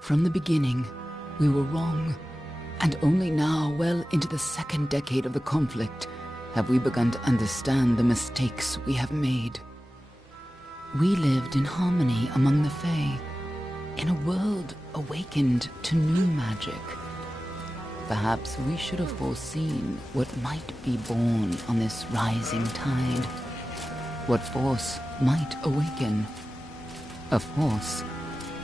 From the beginning, we were wrong, and only now, well into the second decade of the conflict, have we begun to understand the mistakes we have made. We lived in harmony among the Fae, in a world awakened to new magic. Perhaps we should have foreseen what might be born on this rising tide. What force might awaken. A force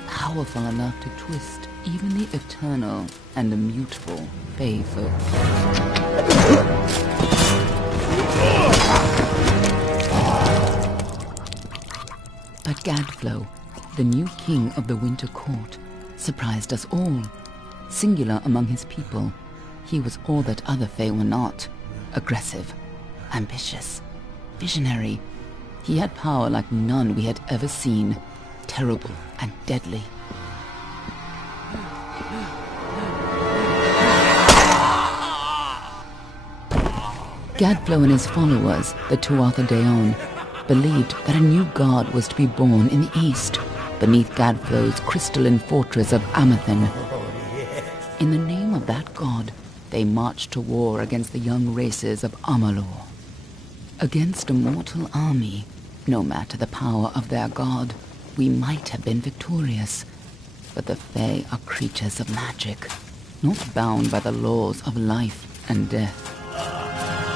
powerful enough to twist even the eternal and immutable Fae folk. But Gadflow, the new king of the Winter Court, surprised us all. Singular among his people, he was all that other Fae were not. Aggressive, ambitious, visionary. He had power like none we had ever seen, terrible and deadly. Gadflow and his followers, the Tuatha Deon, believed that a new god was to be born in the east, beneath Gadflow's crystalline fortress of Amathen. In the name of that god, they marched to war against the young races of Amalur. Against a mortal army, no matter the power of their god, we might have been victorious. But the Fae are creatures of magic, not bound by the laws of life and death.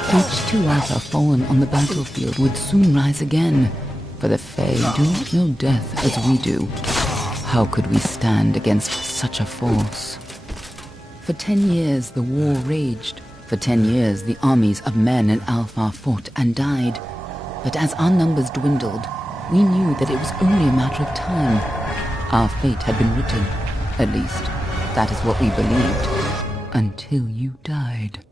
Each Tuatha fallen on the battlefield would soon rise again, for the Fae do not know death as we do. How could we stand against such a force? For 10 years the war raged. For 10 years the armies of Men and Alpha fought and died. But as our numbers dwindled, we knew that it was only a matter of time. Our fate had been written. At least, that is what we believed. Until you died.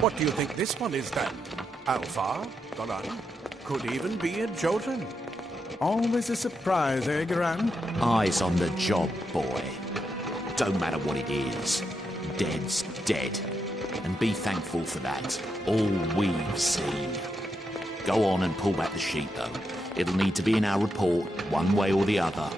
What do you think this one is then? Alpha? Garan? Could even be a Jotun. Always a surprise, eh, Garan? Eyes on the job, boy. Don't matter what it is. Dead's dead. And be thankful for that. All we've seen. Go on and pull back the sheet, though. It'll need to be in our report, one way or the other.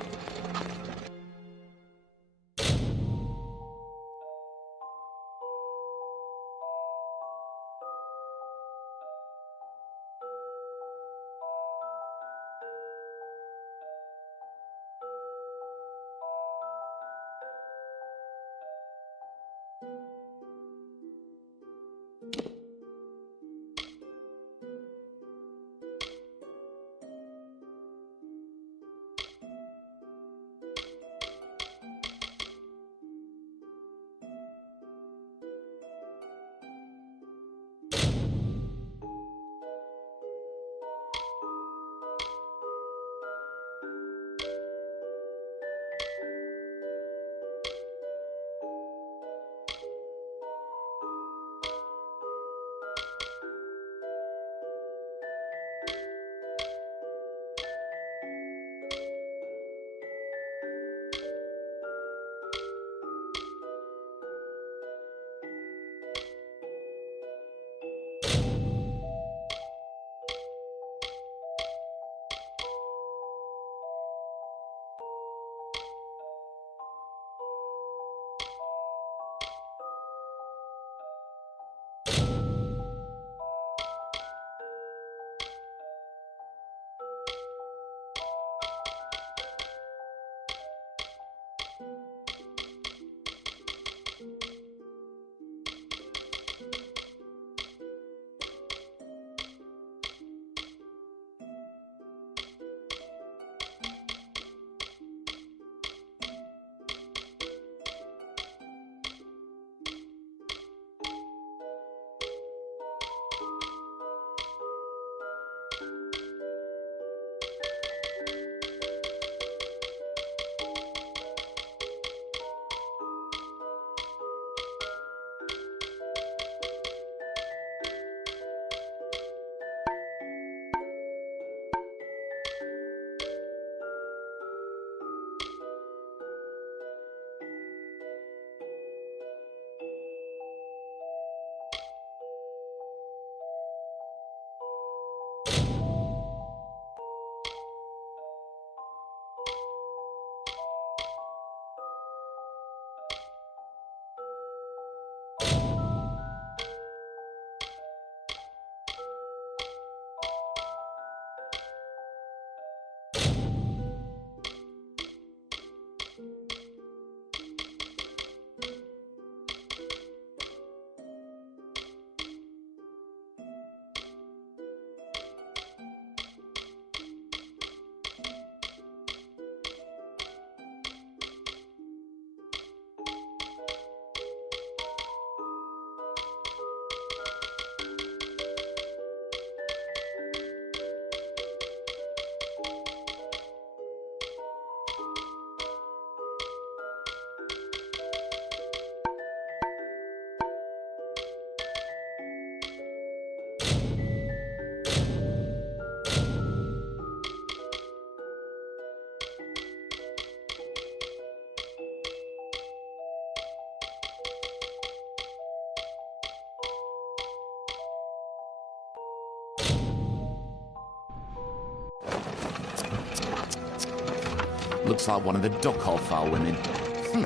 Looks like one of the Dockhofar women.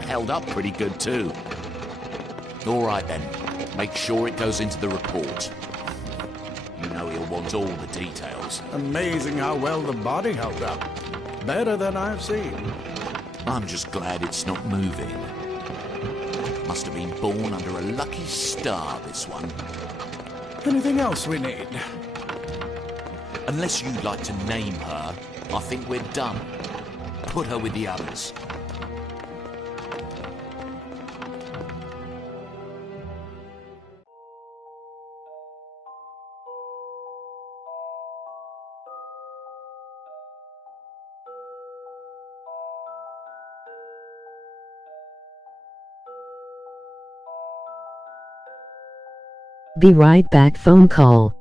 Held up pretty good too. All right then, make sure it goes into the report. You know he'll want all the details. Amazing how well the body held up. Better than I've seen. I'm just glad it's not moving. Must have been born under a lucky star, this one. Anything else we need? Unless you'd like to name her, I think we're done. Put her with the others. Be right back. Phone call.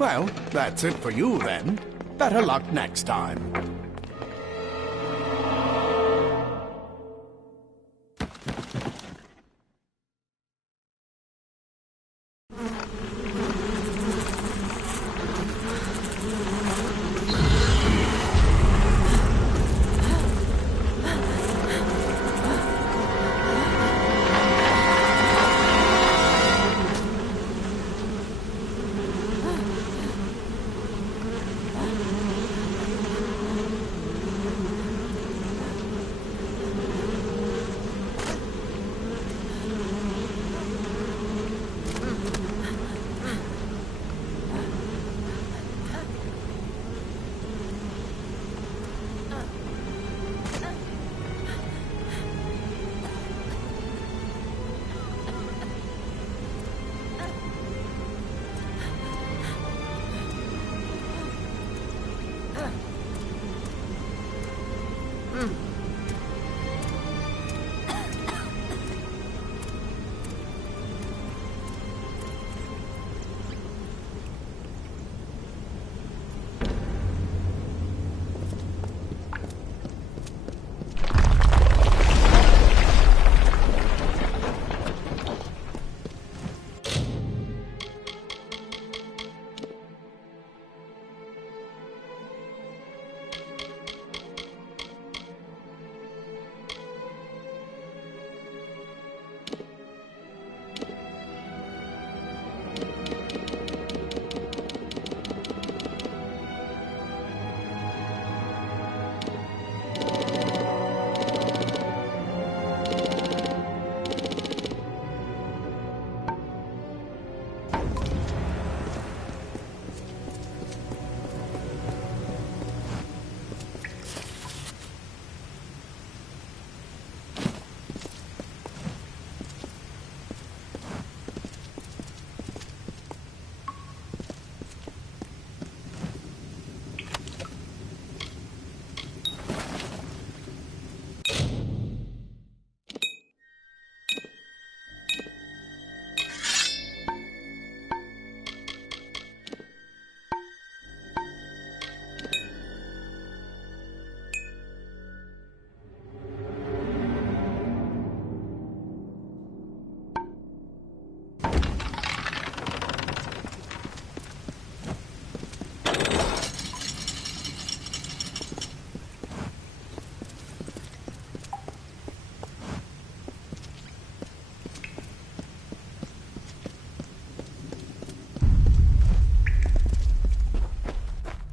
Well, that's it for you then. Better luck next time.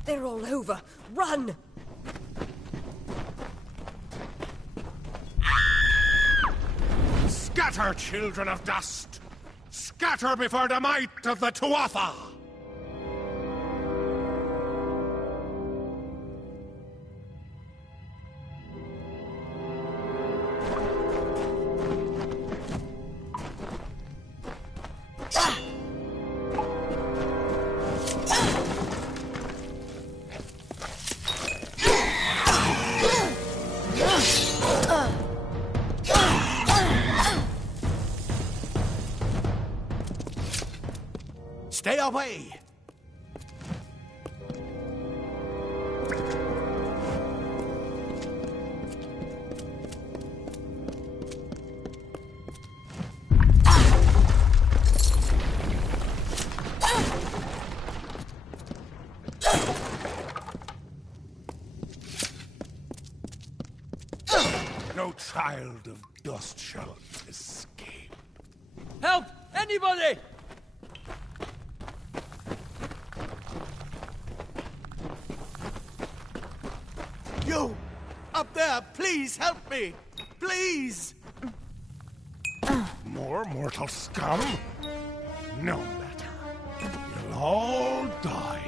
They're all over. Run! Scatter, children of dust! Scatter before the might of the Tuatha! away! No child of dust shall escape. Help! Anybody! You! Up there, please help me! Please! More mortal scum? No matter. You'll all die.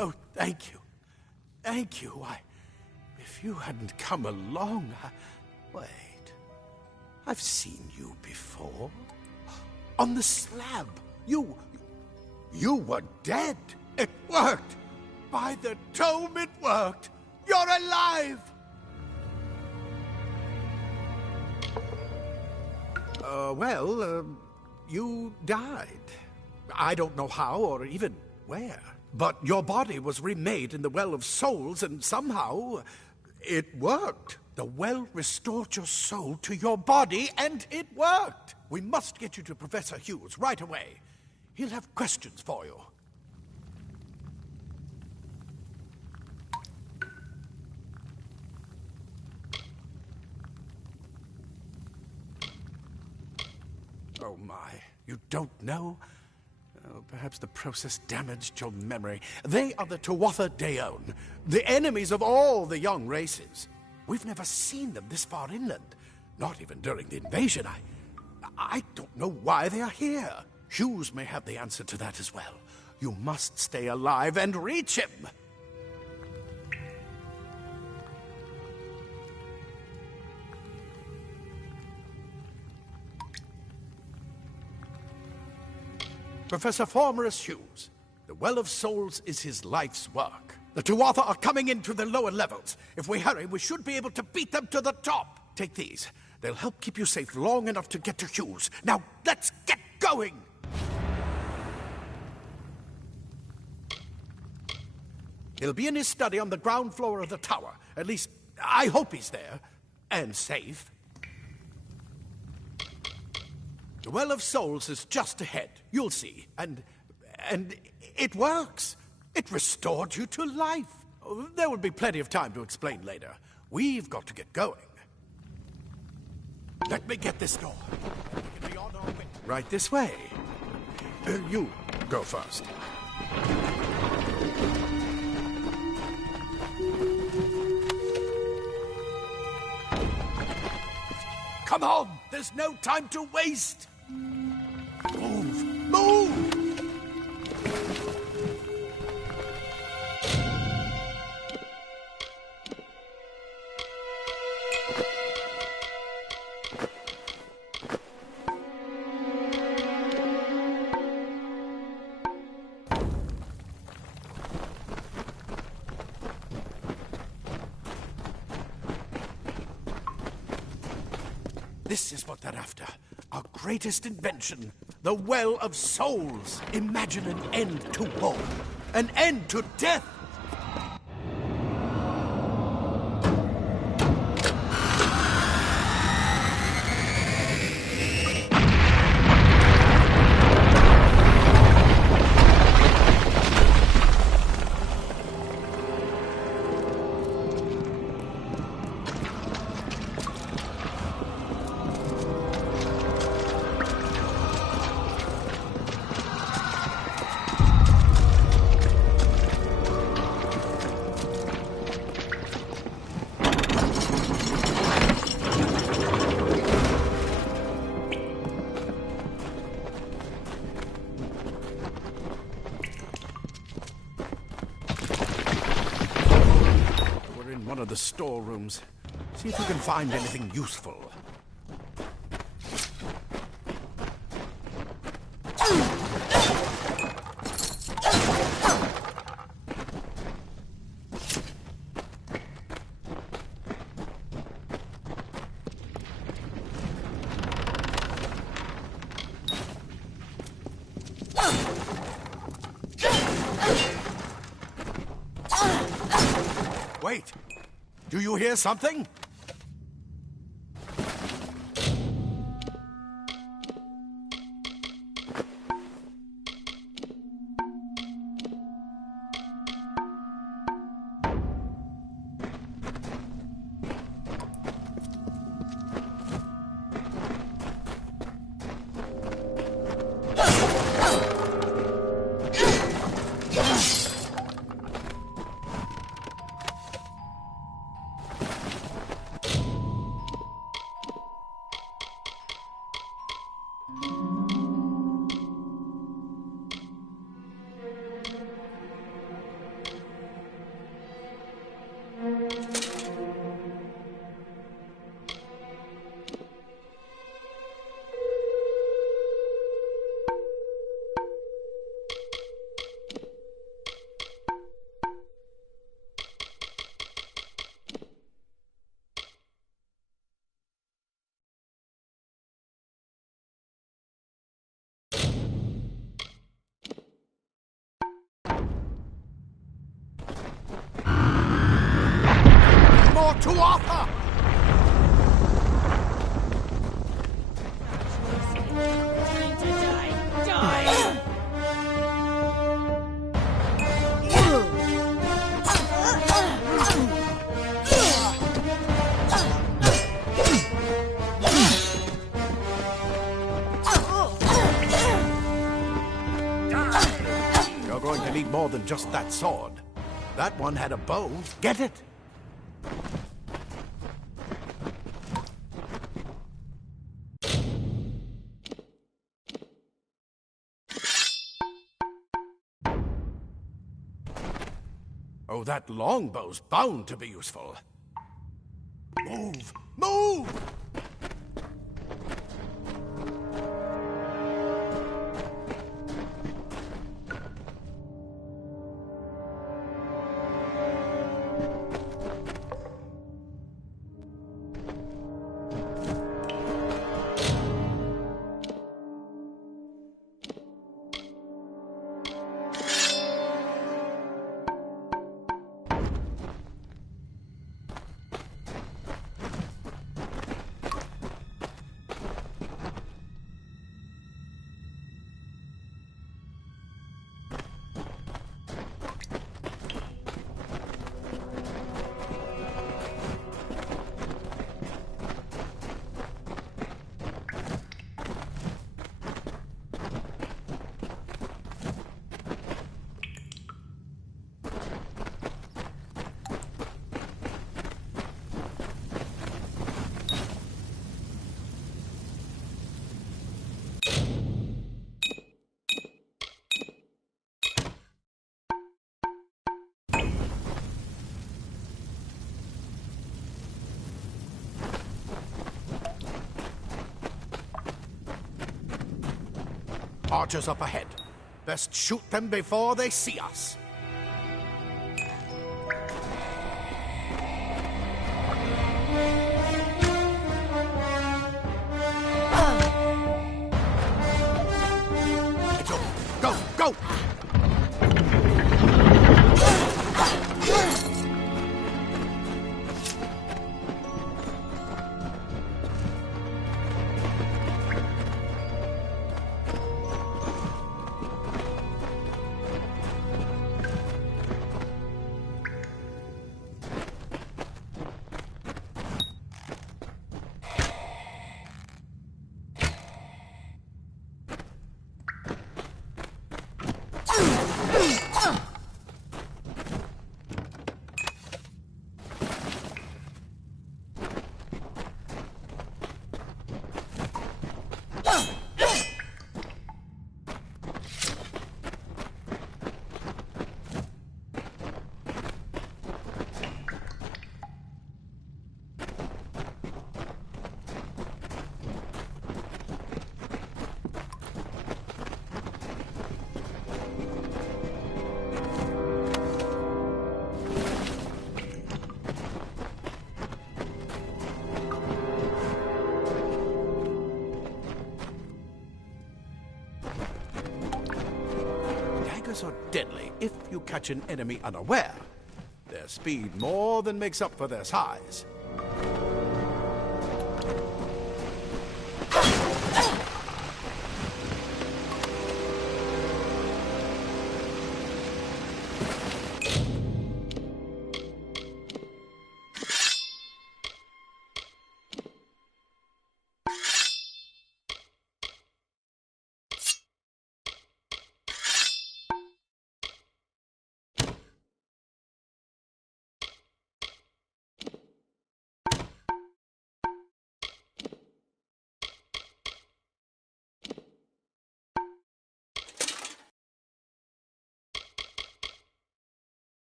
Oh, thank you. Thank you. If you hadn't come along, Wait. I've seen you before. On the slab. You were dead. It worked. By the tome, it worked. You're alive. You died. I don't know how or even where. But your body was remade in the Well of Souls, and somehow it worked. The well restored your soul to your body, and it worked. We must get you to Professor Hughes right away. He'll have questions for you. Oh my, you don't know? Oh, perhaps the process damaged your memory. They are the Tuatha Deon, the enemies of all the young races. We've never seen them this far inland, not even during the invasion. I don't know why they are here. Hughes may have the answer to that as well. You must stay alive and reach him. Professor Formerus Hughes. The Well of Souls is his life's work. The Tuatha are coming into the lower levels. If we hurry, we should be able to beat them to the top. Take these. They'll help keep you safe long enough to get to Hughes. Now, let's get going! He'll be in his study on the ground floor of the tower. At least, I hope he's there. And safe. The Well of Souls is just ahead. You'll see. And it works. It restored you to life. There will be plenty of time to explain later. We've got to get going. Let me get this door. We can be on our way. Right this way. You go first. Come on! There's no time to waste! Move! Move! This is what they're after. Our greatest invention. The Well of Souls. Imagine an end to war. An end to death. One of the storerooms. See if you can find anything useful. Wait! Do you hear something? More Tuatha! You're going to need more than just that sword. That one had a bow. Get it? Oh, that longbow's bound to be useful. Move! Move! Archers up ahead. Best shoot them before they see us. It's over. Go, go! daggers are deadly if you catch an enemy unaware. Their speed more than makes up for their size.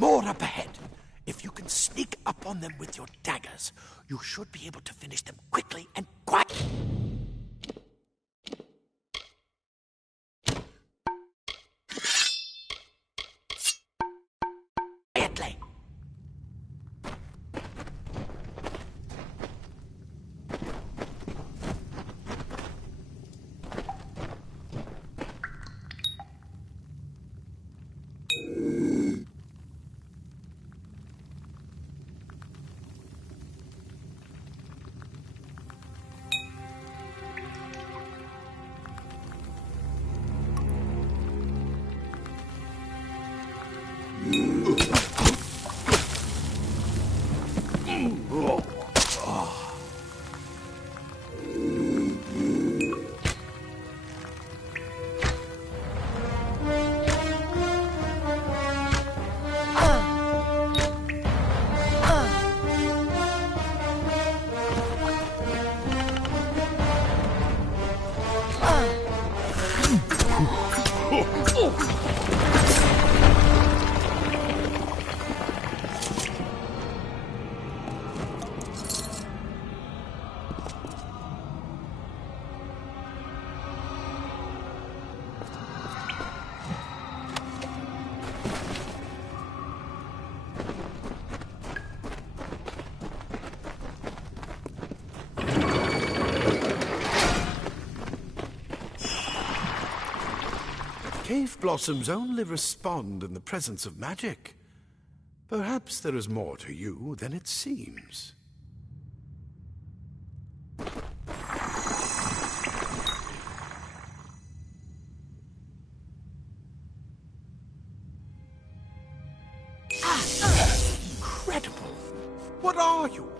More up ahead. If you can sneak up on them with your daggers, you should be able to finish them quickly and quietly. Cave blossoms only respond in the presence of magic. Perhaps there is more to you than it seems. Incredible! What are you?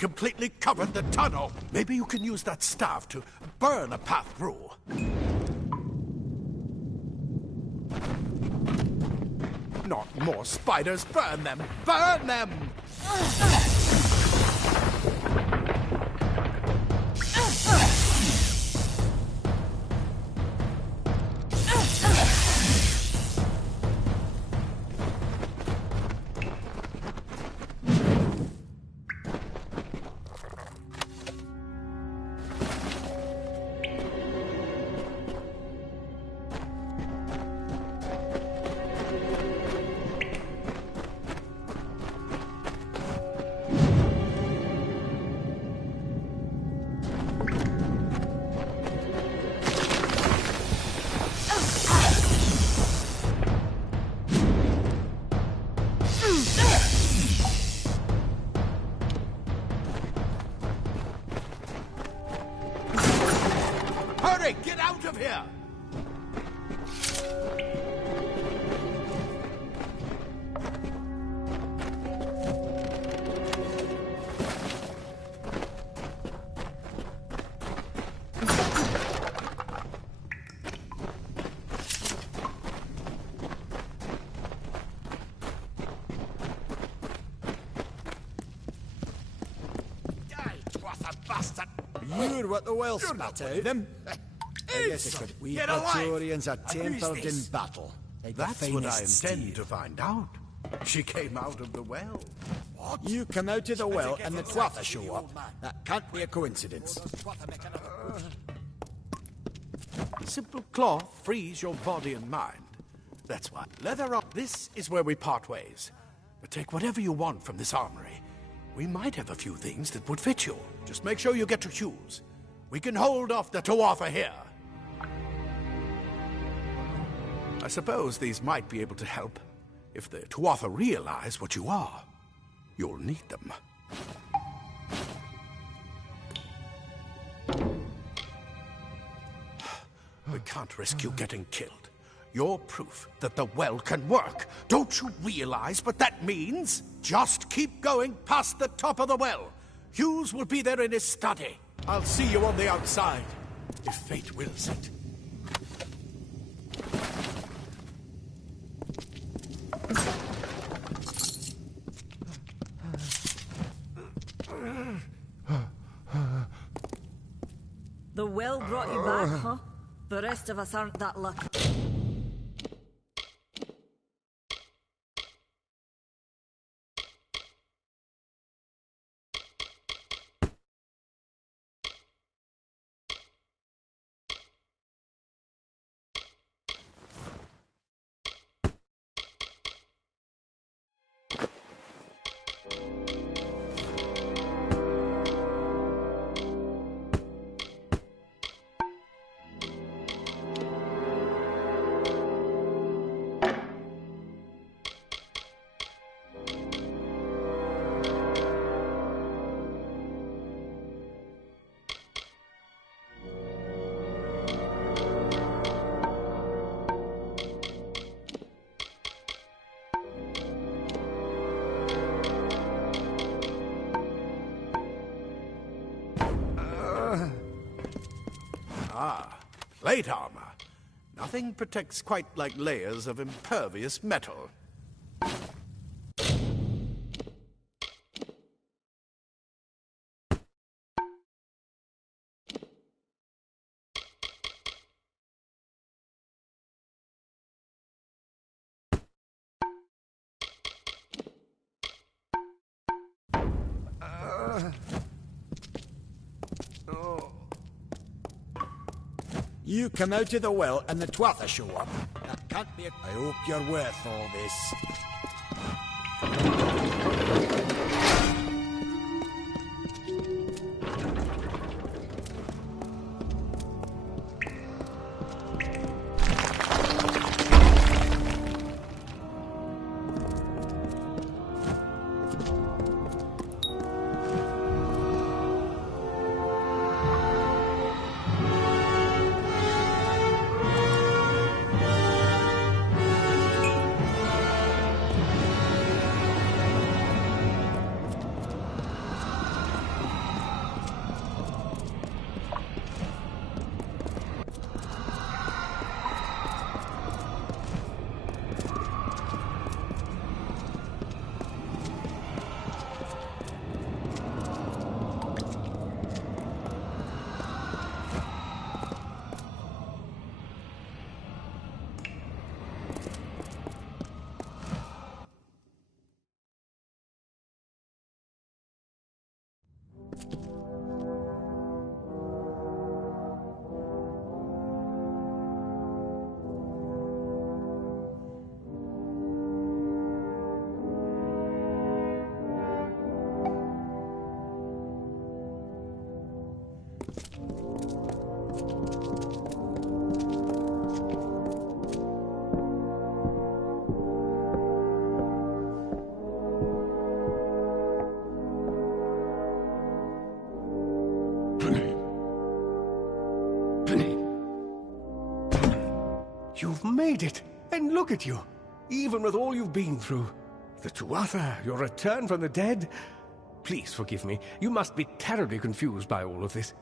completely covered the tunnel. Maybe you can use that staff to burn a path through. Not more spiders! Burn them! Burn them! Hurry! Get out of here! You're what the well spat out of them. I guess it could. We Praetorians are tempered in battle. Like That's what I intend to find out. She came out of the well. What? You come out of the well and the Twatha show up. That can't be a coincidence. Simple cloth frees your body and mind. That's why. Leather up. This is where we part ways. But take whatever you want from this armory. We might have a few things that would fit you. Just make sure you get to choose. We can hold off the Tuatha here. I suppose these might be able to help. If the Tuatha realize what you are, you'll need them. We can't risk you getting killed. You're proof that the well can work. Don't you realize what that means? Just keep going past the top of the well. Hughes will be there in his study. I'll see you on the outside, if fate wills it. The well brought you back, huh? The rest of us aren't that lucky. Plate armor. Nothing protects quite like layers of impervious metal. You come out of the well and the Twatha show up. That can't be I hope you're worth all this. You've made it, and look at you. Even with all you've been through. The Tuatha, your return from the dead. Please forgive me. You must be terribly confused by all of this.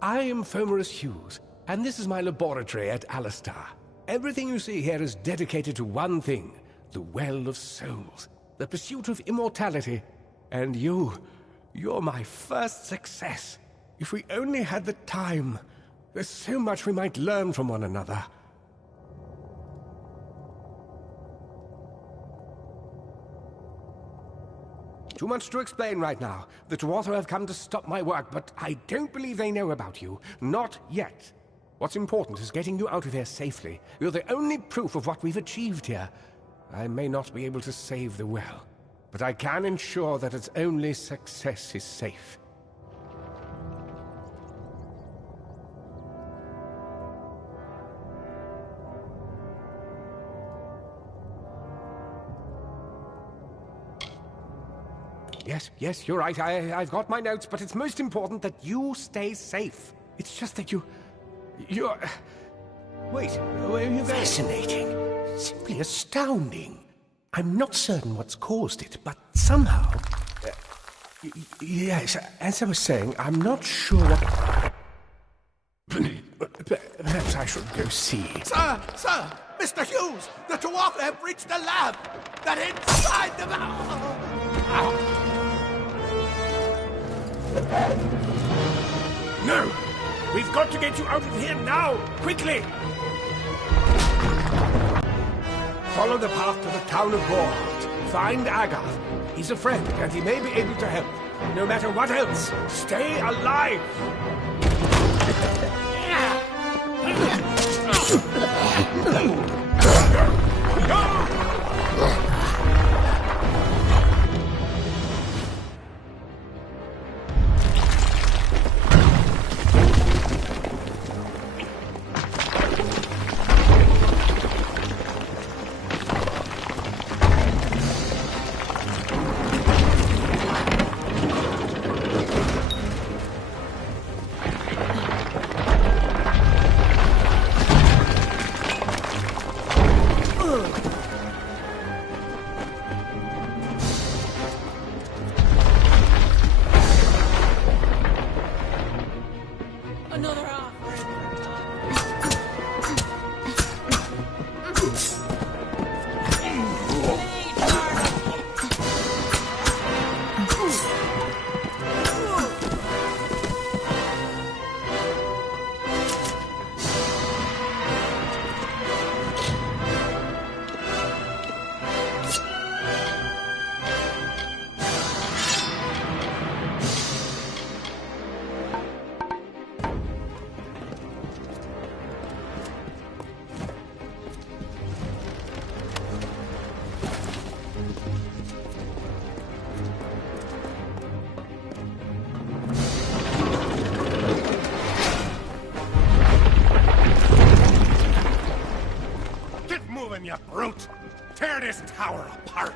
I am Fomerus Hughes, and this is my laboratory at Alistar. Everything you see here is dedicated to one thing, the Well of Souls, the pursuit of immortality. And you're my first success. If we only had the time, there's so much we might learn from one another. Too much to explain right now. The Tuatha have come to stop my work, but I don't believe they know about you. Not yet. What's important is getting you out of here safely. You're the only proof of what we've achieved here. I may not be able to save the well, but I can ensure that its only success is safe. Yes, you're right. I've got my notes, but it's most important that you stay safe. It's just that you're... Wait, where are you going? Fascinating. Simply astounding. I'm not certain what's caused it, but somehow... yes, as I was saying, I'm not sure what... Perhaps I should go see. Sir! Mr. Hughes! The Tuatha have reached the lab! They're inside the lab! No! We've got to get you out of here now! Quickly! Follow the path to the town of Borholt. Find Agath. He's a friend, and he may be able to help. No matter what else, stay alive! You brute! Tear this tower apart!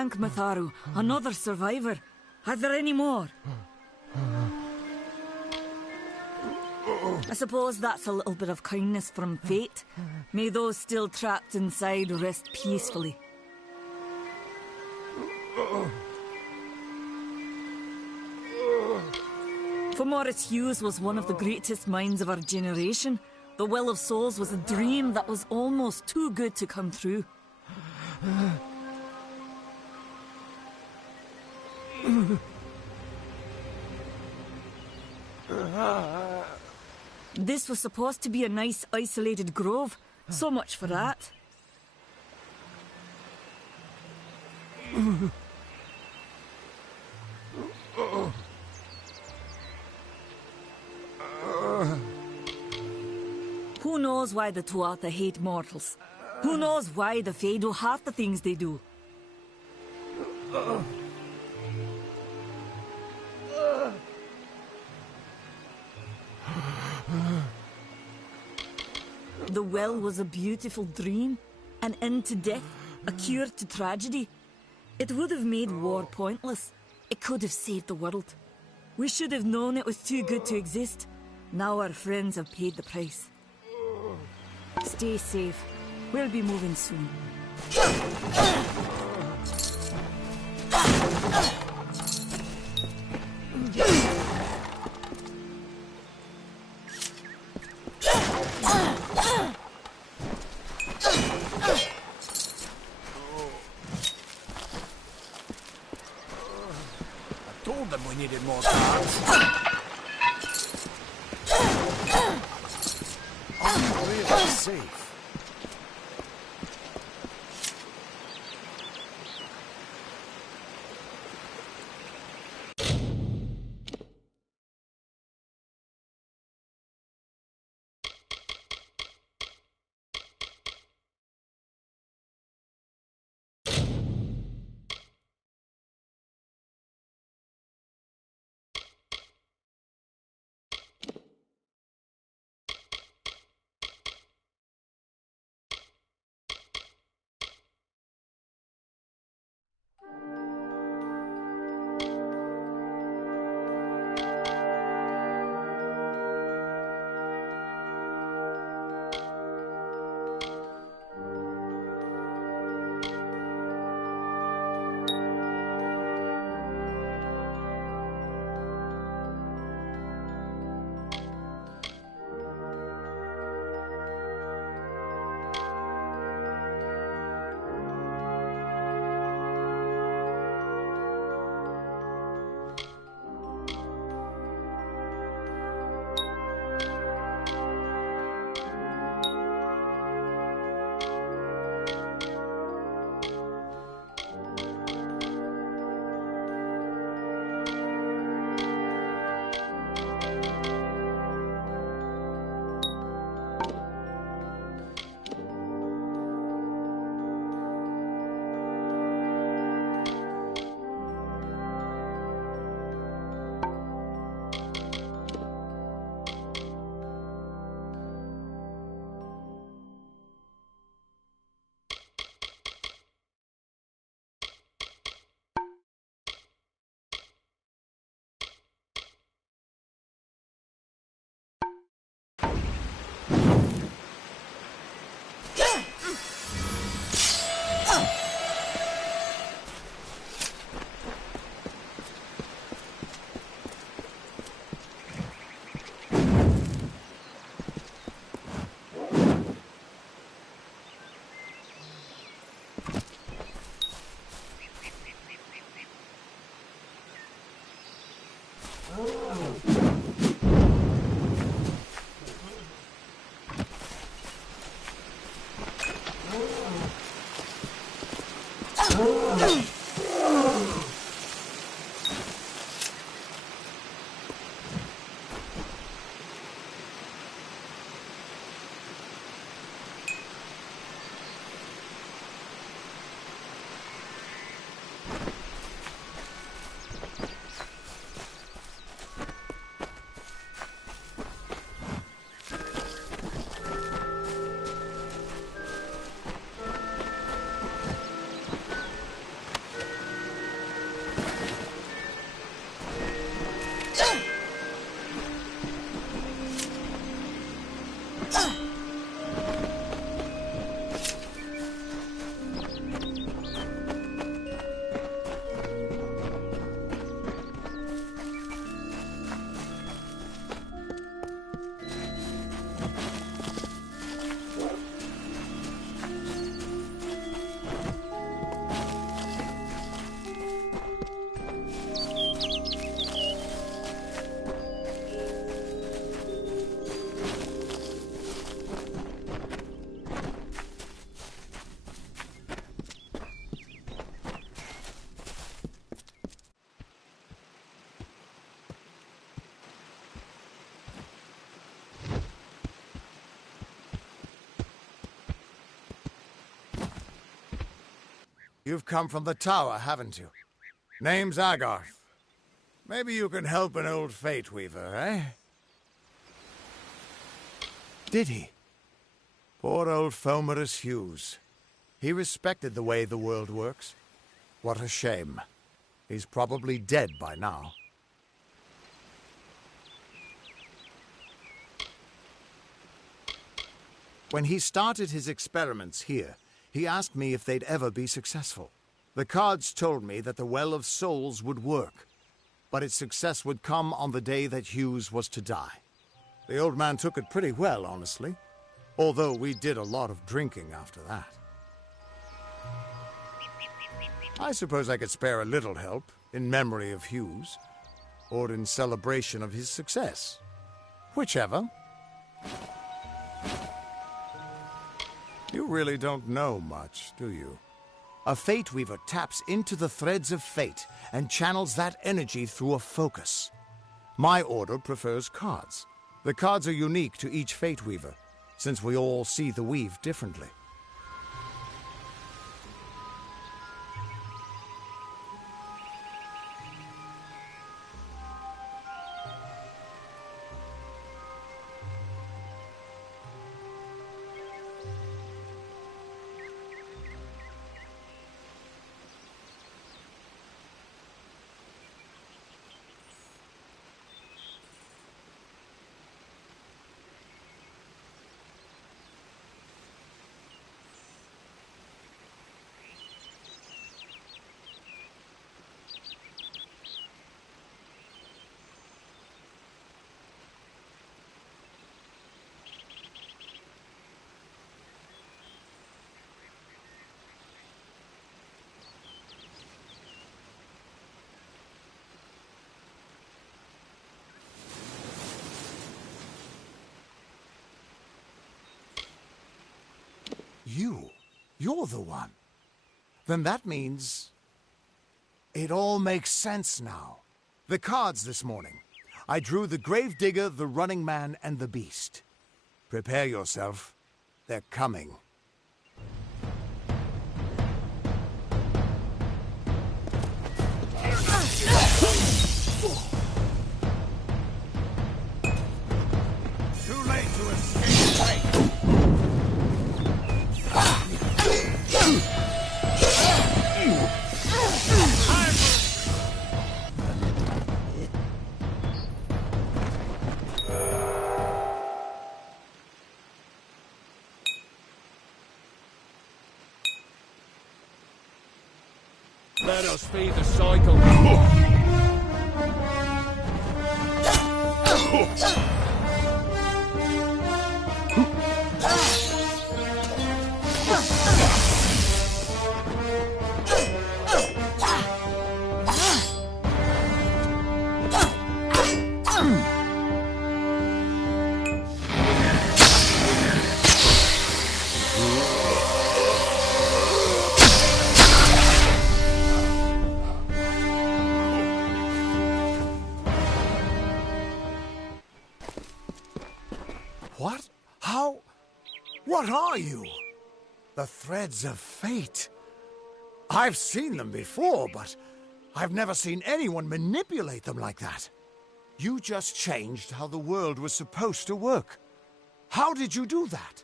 Thank Matharu, another survivor. Are there any more? I suppose that's a little bit of kindness from fate. May those still trapped inside rest peacefully. For Morris Hughes was one of the greatest minds of our generation. The Well of Souls was a dream that was almost too good to come true. This was supposed to be a nice isolated grove. So much for that. Who knows why the Tuatha hate mortals? Who knows why the Fae do half the things they do? The well was a beautiful dream, an end to death, a cure to tragedy. It would have made war pointless. It could have saved the world. We should have known it was too good to exist. Now our friends have paid the price. Stay safe. We'll be moving soon. I told them we needed more guards. Are you really safe? You've come from the tower, haven't you? Name's Agarth. Maybe you can help an old Fate Weaver, eh? Did he? Poor old Fomerus Hughes. He respected the way the world works. What a shame. He's probably dead by now. When he started his experiments here, he asked me if they'd ever be successful. The cards told me that the Well of Souls would work, but its success would come on the day that Hughes was to die. The old man took it pretty well, honestly, although we did a lot of drinking after that. I suppose I could spare a little help in memory of Hughes, or in celebration of his success. Whichever. You really don't know much, do you? A Fate Weaver taps into the threads of fate and channels that energy through a focus. My order prefers cards. The cards are unique to each Fate Weaver, since we all see the weave differently. You're the one. Then that means... it all makes sense now. The cards this morning. I drew the Gravedigger, the Running Man, and the Beast. Prepare yourself. They're coming. Too late to escape fate. Let us feed the cycle. What? How? What are you? The threads of fate. I've seen them before, but I've never seen anyone manipulate them like that. You just changed how the world was supposed to work. How did you do that?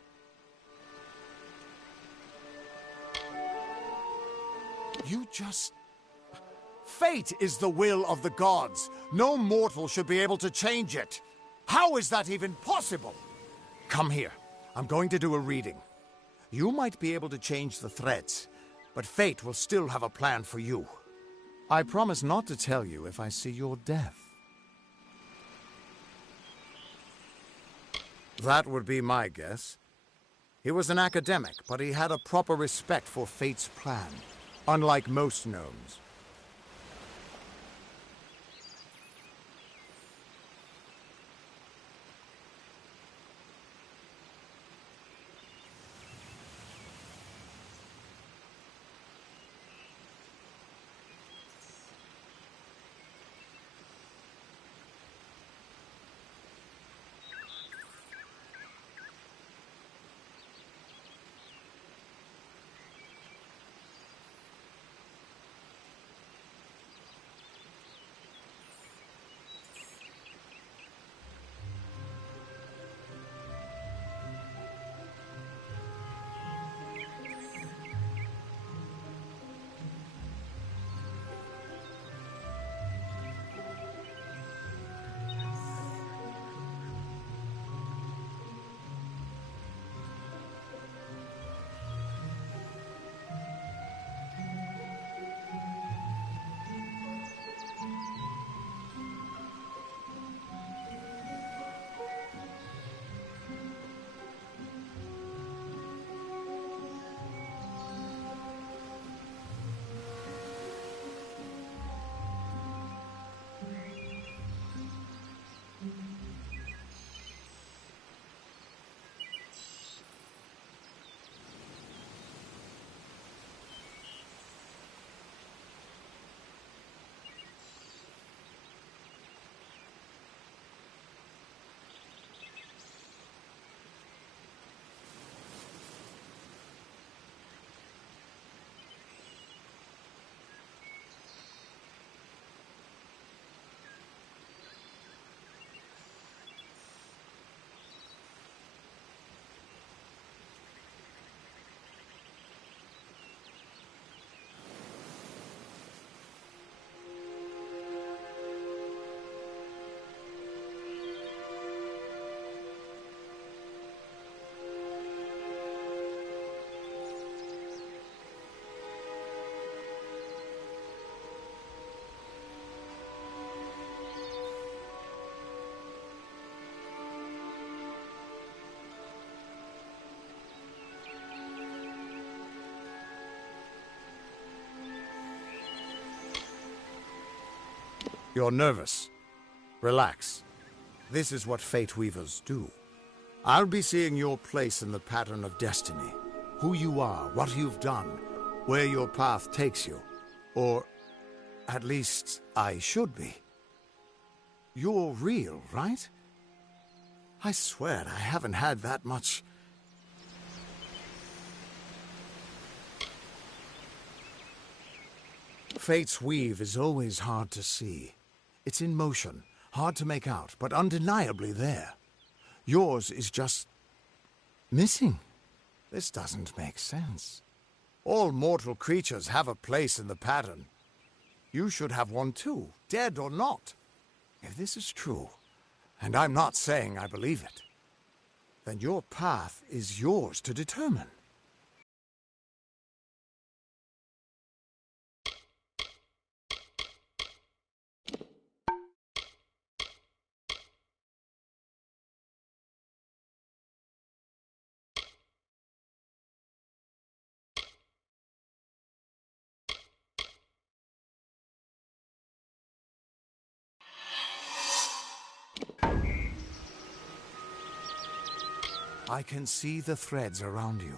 You just... Fate is the will of the gods. No mortal should be able to change it. How is that even possible? Come here. I'm going to do a reading. You might be able to change the threads, but fate will still have a plan for you. I promise not to tell you if I see your death. That would be my guess. He was an academic, but he had a proper respect for fate's plan, unlike most gnomes. You're nervous. Relax. This is what Fate Weavers do. I'll be seeing your place in the pattern of destiny. Who you are, what you've done, where your path takes you. Or, at least, I should be. You're real, right? I swear I haven't had that much... Fate's weave is always hard to see. It's in motion, hard to make out, but undeniably there. Yours is just... missing. This doesn't make sense. All mortal creatures have a place in the pattern. You should have one too, dead or not. If this is true, and I'm not saying I believe it, then your path is yours to determine. I can see the threads around you,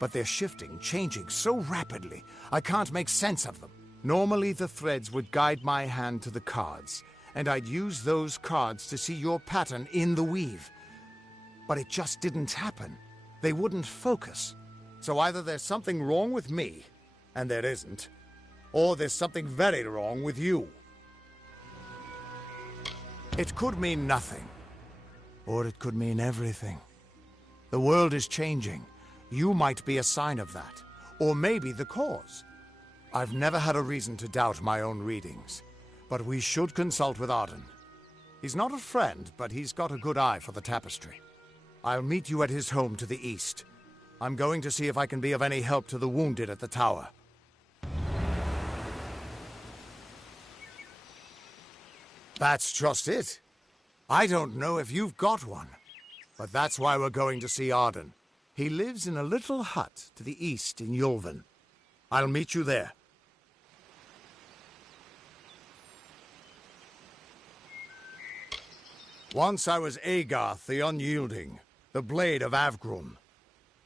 but they're shifting, changing so rapidly, I can't make sense of them. Normally the threads would guide my hand to the cards, and I'd use those cards to see your pattern in the weave. But it just didn't happen. They wouldn't focus. So either there's something wrong with me, and there isn't, or there's something very wrong with you. It could mean nothing, or it could mean everything. The world is changing. You might be a sign of that. Or maybe the cause. I've never had a reason to doubt my own readings. But we should consult with Arden. He's not a friend, but he's got a good eye for the tapestry. I'll meet you at his home to the east. I'm going to see if I can be of any help to the wounded at the tower. That's just it. I don't know if you've got one. But that's why we're going to see Arden. He lives in a little hut to the east in Yulven. I'll meet you there. Once I was Agarth the Unyielding, the Blade of Avgrum.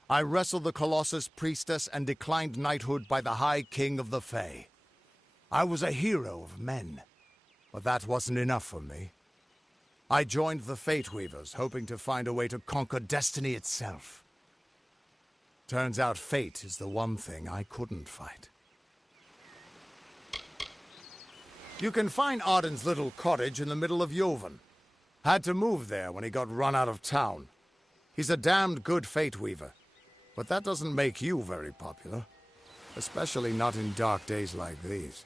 I wrestled the Colossus Priestess and declined knighthood by the High King of the Fae. I was a hero of men, but that wasn't enough for me. I joined the Fate Weavers, hoping to find a way to conquer destiny itself. Turns out fate is the one thing I couldn't fight. You can find Arden's little cottage in the middle of Yulven. Had to move there when he got run out of town. He's a damned good Fate Weaver, but that doesn't make you very popular. Especially not in dark days like these.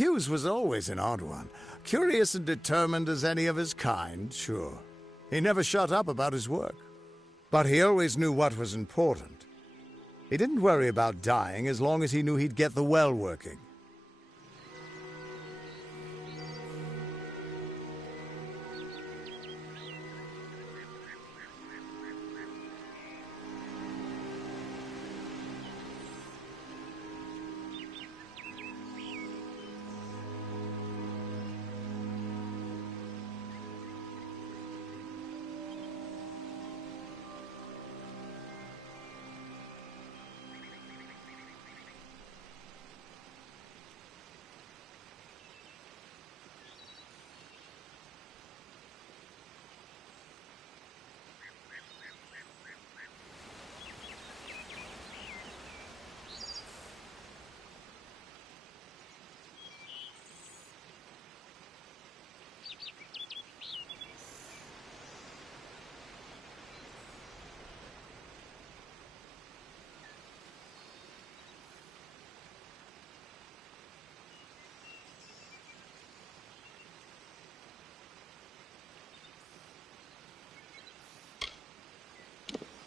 Hughes was always an odd one. Curious and determined as any of his kind, sure. He never shut up about his work. But he always knew what was important. He didn't worry about dying as long as he knew he'd get the well working.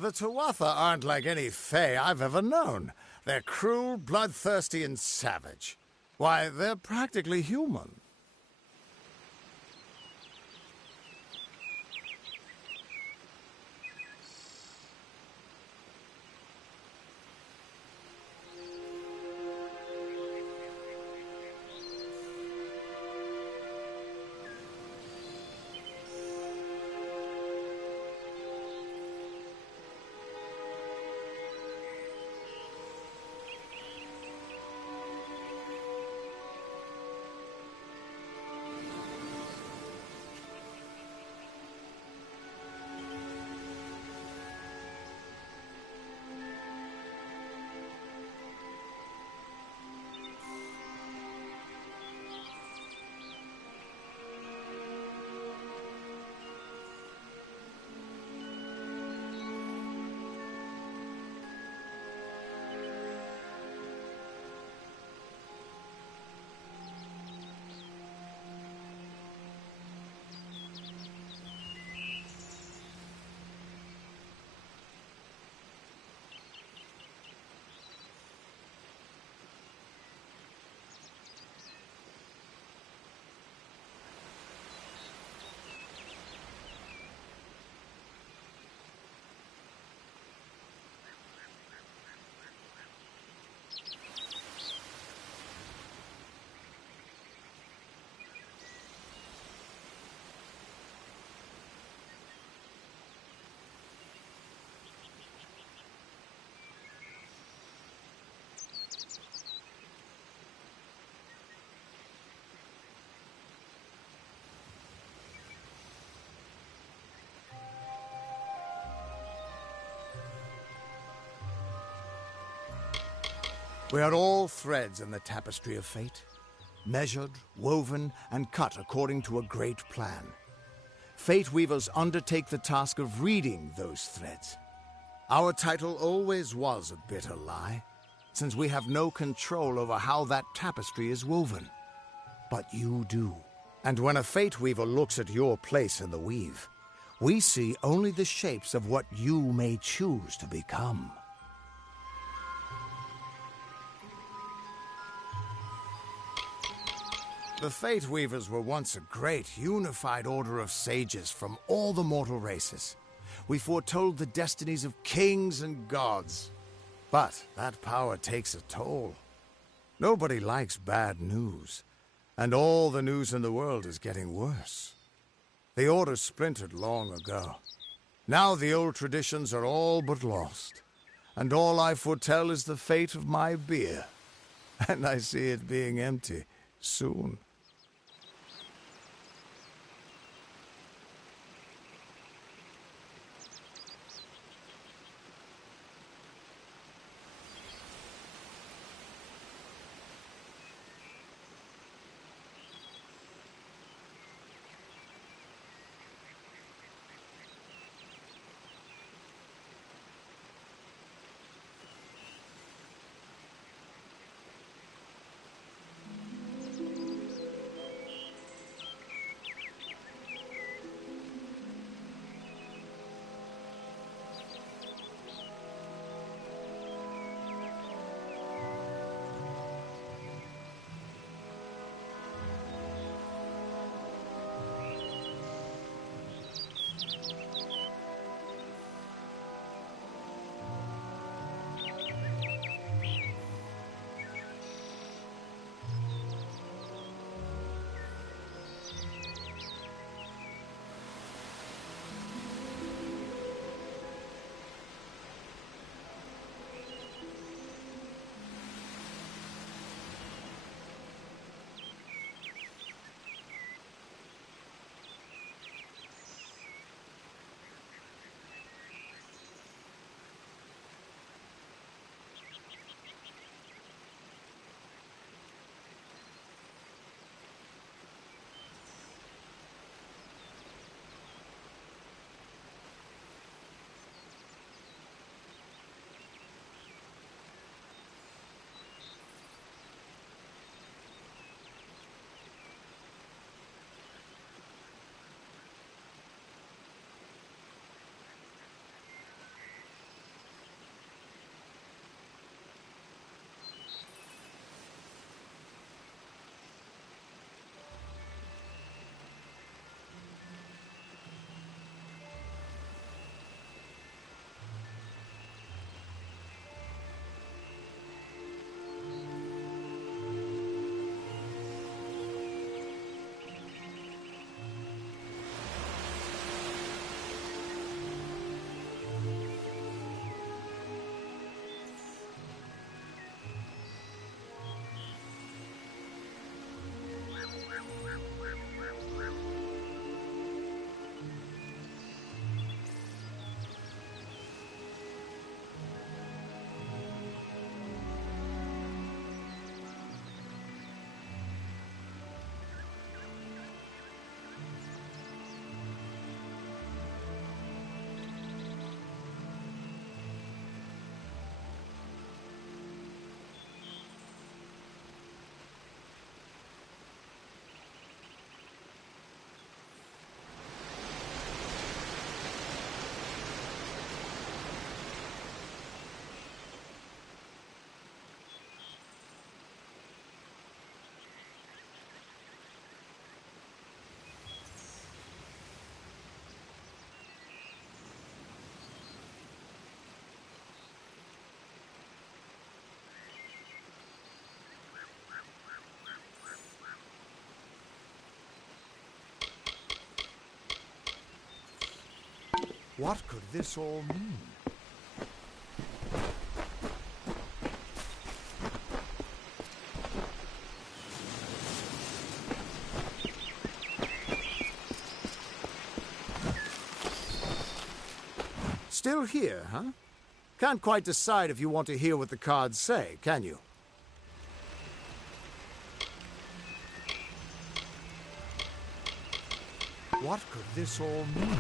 The Tuatha aren't like any Fae I've ever known. They're cruel, bloodthirsty, and savage. Why, they're practically human. We are all threads in the tapestry of fate, measured, woven, and cut according to a great plan. Fate weavers undertake the task of reading those threads. Our title always was a bitter lie, since we have no control over how that tapestry is woven. But you do. And when a fate weaver looks at your place in the weave, we see only the shapes of what you may choose to become. The Fate Weavers were once a great, unified order of sages from all the mortal races. We foretold the destinies of kings and gods. But that power takes a toll. Nobody likes bad news, and all the news in the world is getting worse. The Order splintered long ago. Now the old traditions are all but lost, and all I foretell is the fate of my beer. And I see it being empty soon. What could this all mean? Still here, huh? Can't quite decide if you want to hear what the cards say, can you? What could this all mean?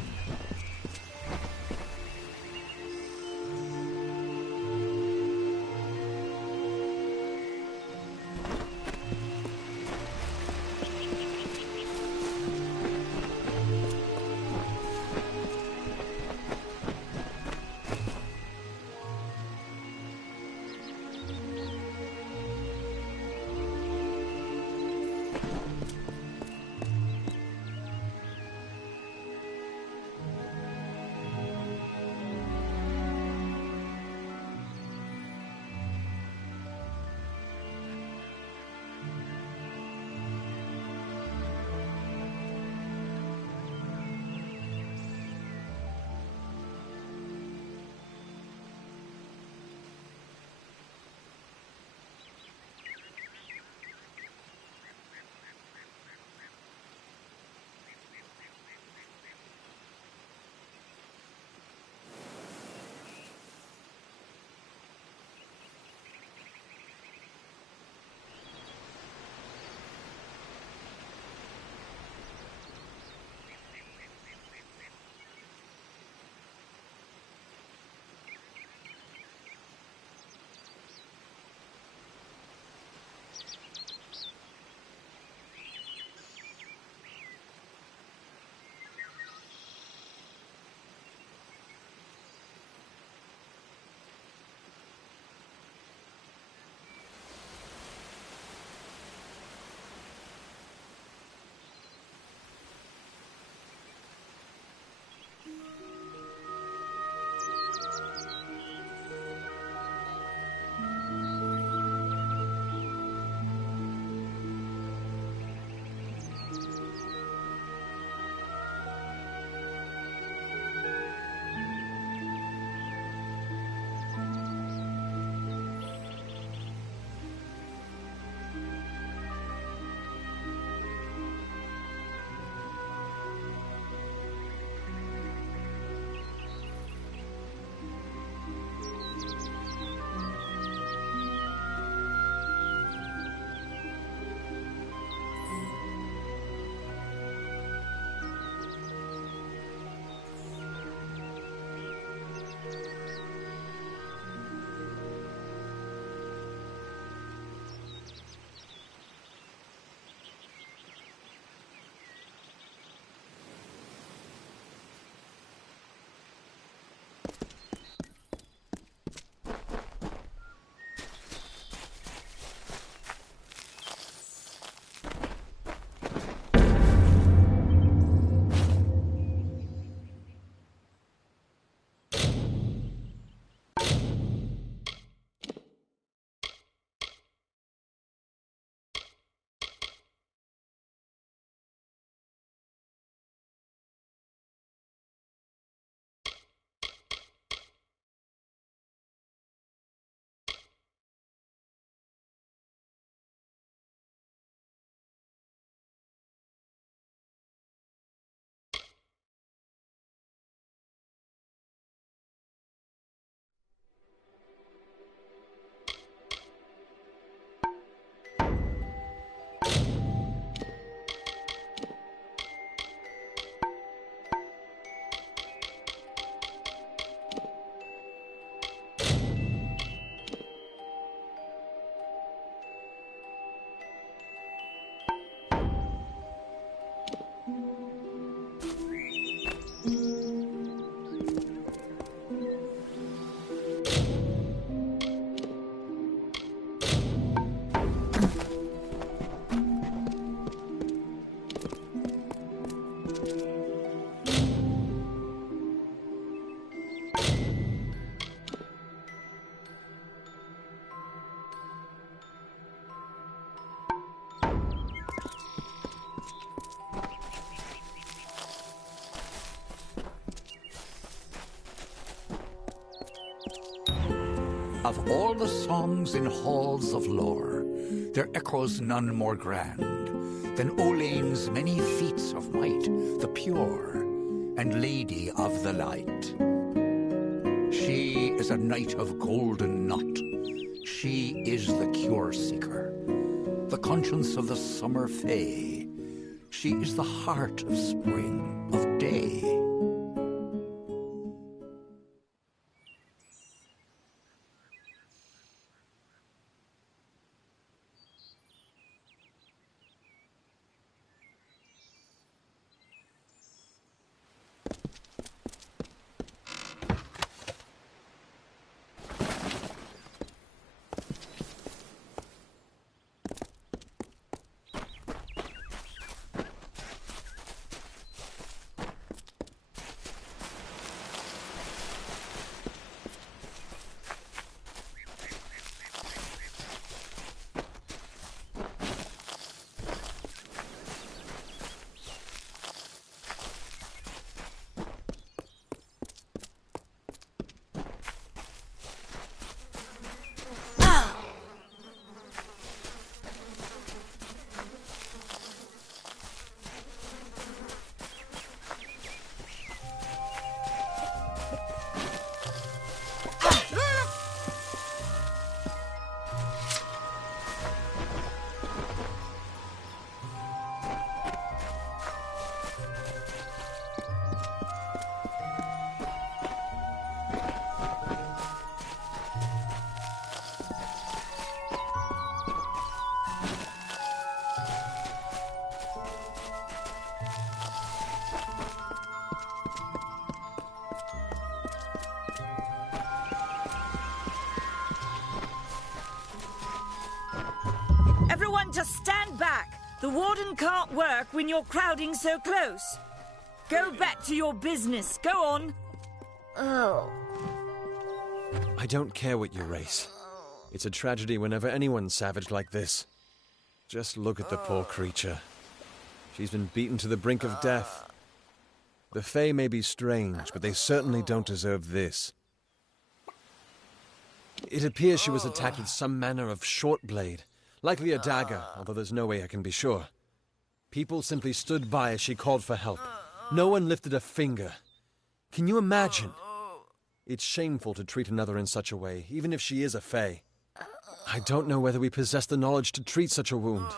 Of all the songs in halls of lore, there echoes none more grand than Olane's many feats of might, the pure and lady of the light. She is a knight of golden knot. She is the cure seeker, the conscience of the summer fae. She is the heart of spring, of day. Everyone just stand back. The warden can't work when you're crowding so close. Go back to your business. Go on. I don't care what you race. It's a tragedy whenever anyone's savage like this. Just look at the poor creature. She's been beaten to the brink of death. The Fae may be strange, but they certainly don't deserve this. It appears she was attacked with some manner of short blade. Likely a dagger, although there's no way I can be sure. People simply stood by as she called for help. No one lifted a finger. Can you imagine? It's shameful to treat another in such a way, even if she is a Fae. I don't know whether we possess the knowledge to treat such a wound.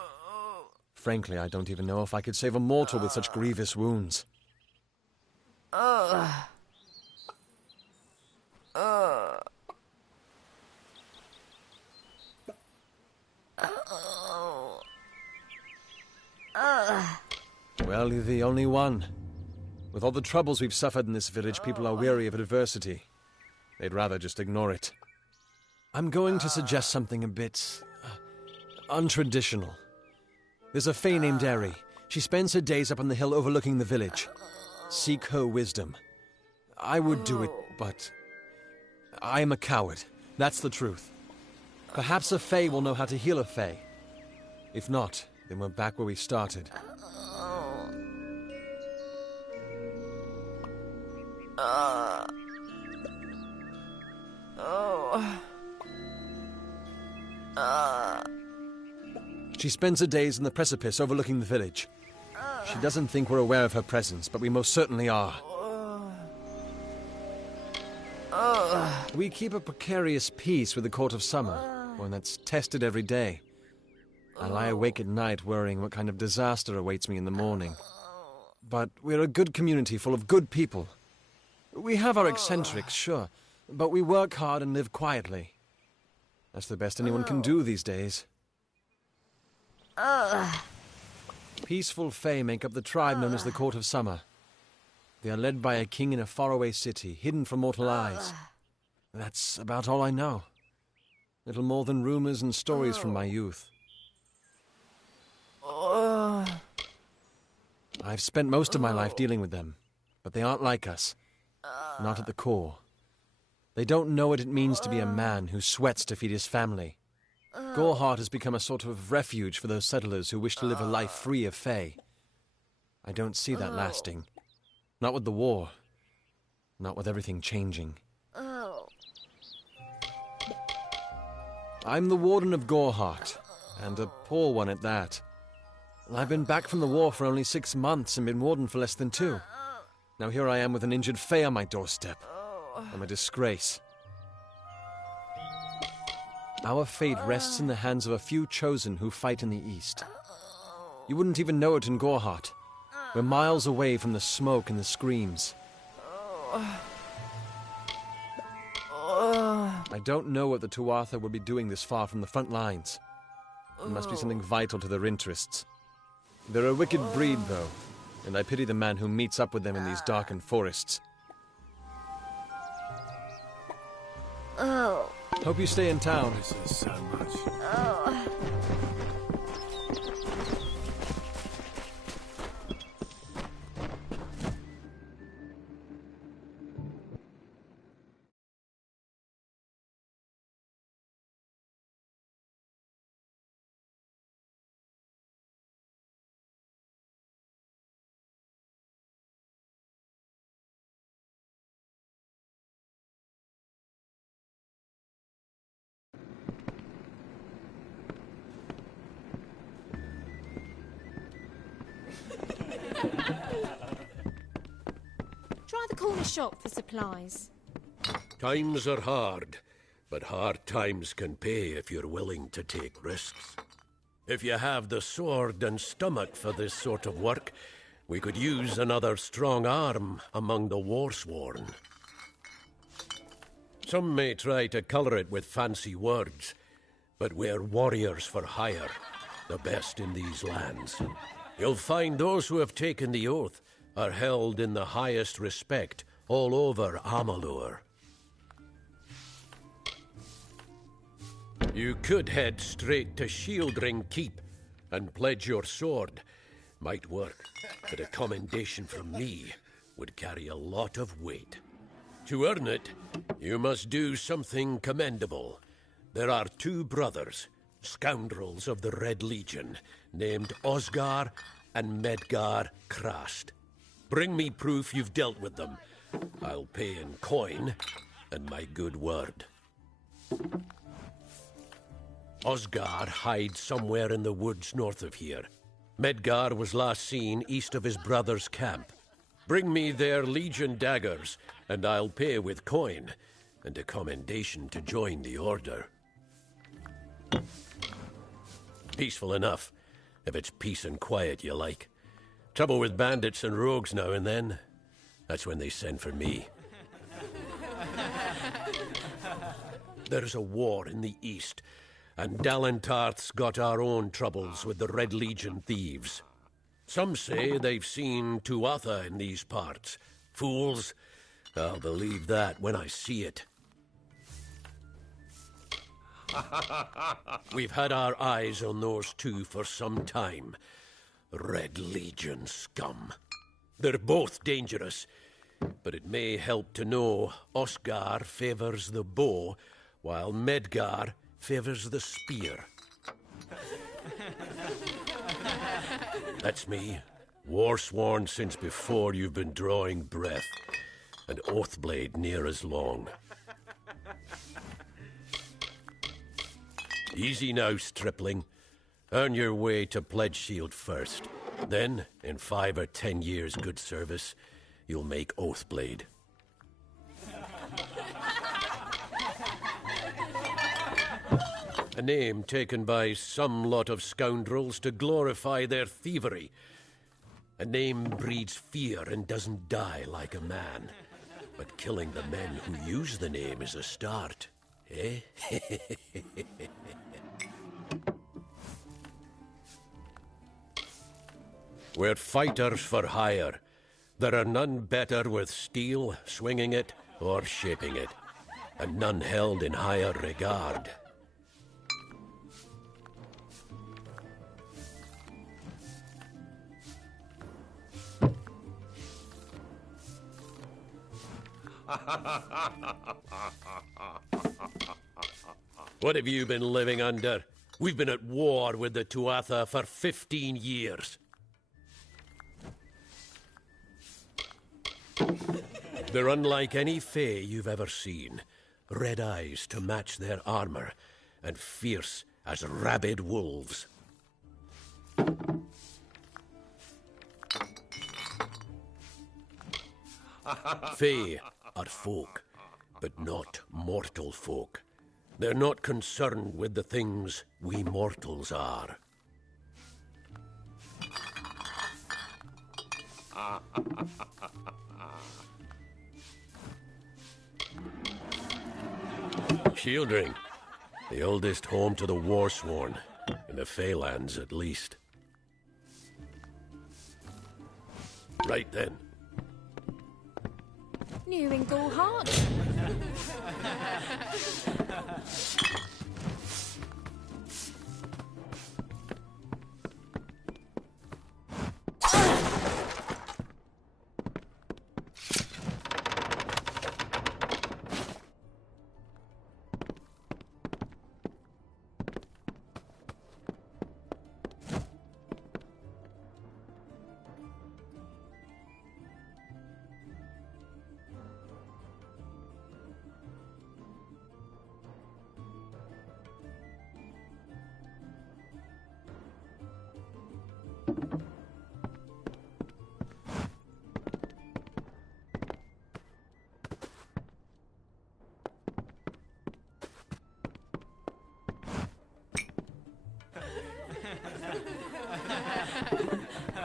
Frankly, I don't even know if I could save a mortal with such grievous wounds. Well, you're the only one. With all the troubles we've suffered in this village, people are weary of adversity. They'd rather just ignore it. I'm going to suggest something a bit untraditional. There's a Fae named Eri. She spends her days up on the hill overlooking the village. Seek her wisdom. I would do it, but I am a coward. That's the truth. Perhaps a Fae will know how to heal a Fae. If not, then we're back where we started. She spends her days in the precipice overlooking the village. She doesn't think we're aware of her presence, but we most certainly are. We keep a precarious peace with the Court of Summer, one that's tested every day. I lie awake at night worrying what kind of disaster awaits me in the morning. But we're a good community full of good people. We have our eccentrics, sure, but we work hard and live quietly. That's the best anyone can do these days. Peaceful Fae make up the tribe known as the Court of Summer. They are led by a king in a faraway city, hidden from mortal eyes. That's about all I know. Little more than rumors and stories from my youth. I've spent most of my life dealing with them, but they aren't like us. Not at the core. They don't know what it means to be a man who sweats to feed his family. Goreheart has become a sort of refuge for those settlers who wish to live a life free of Fae. I don't see that lasting. Not with the war. Not with everything changing. I'm the Warden of Goreheart, and a poor one at that. I've been back from the war for only 6 months and been Warden for less than 2. Now here I am with an injured Fae on my doorstep. I'm a disgrace. Our fate rests in the hands of a few chosen who fight in the east. You wouldn't even know it in Goreheart. We're miles away from the smoke and the screams. I don't know what the Tuatha would be doing this far from the front lines. It must be something vital to their interests. They're a wicked breed, though, and I pity the man who meets up with them in these darkened forests. Hope you stay in town. This is so much. Try the corner shop for supplies. Times are hard, but hard times can pay if you're willing to take risks. If you have the sword and stomach for this sort of work, we could use another strong arm among the warsworn. Some may try to colour it with fancy words, but we're warriors for hire, the best in these lands. You'll find those who have taken the oath are held in the highest respect all over Amalur. You could head straight to Shieldring Keep and pledge your sword. Might work, but a commendation from me would carry a lot of weight. To earn it, you must do something commendable. There are 2 brothers, scoundrels of the Red Legion, named Osgar and Medgar Krast. Bring me proof you've dealt with them. I'll pay in coin and my good word. Osgar hides somewhere in the woods north of here. Medgar was last seen east of his brother's camp. Bring me their Legion daggers, and I'll pay with coin, and a commendation to join the order. Peaceful enough, if it's peace and quiet you like. Trouble with bandits and rogues now and then, that's when they send for me. There's a war in the east, and Dalentarth's got our own troubles with the Red Legion thieves. Some say they've seen Tuatha in these parts. Fools, I'll believe that when I see it. We've had our eyes on those 2 for some time. Red Legion scum. They're both dangerous, but it may help to know Osgar favors the bow, while Medgar favors the spear. That's me, war-sworn since before you've been drawing breath, and Oathblade near as long. Easy now, stripling. Earn your way to Pledge Shield first. Then, in 5 or 10 years' good service, you'll make Oathblade. A name taken by some lot of scoundrels to glorify their thievery. A name breeds fear and doesn't die like a man. But killing the men who use the name is a start, eh? We're fighters for hire. There are none better with steel, swinging it, or shaping it. And none held in higher regard. What have you been living under? We've been at war with the Tuatha for 15 years. They're unlike any Fae you've ever seen. Red eyes to match their armor, and fierce as rabid wolves. Fae are folk, but not mortal folk. They're not concerned with the things we mortals are. Shieldring, the oldest home to the Warsworn, in the Feylands at least. Right then. New in Gulhart.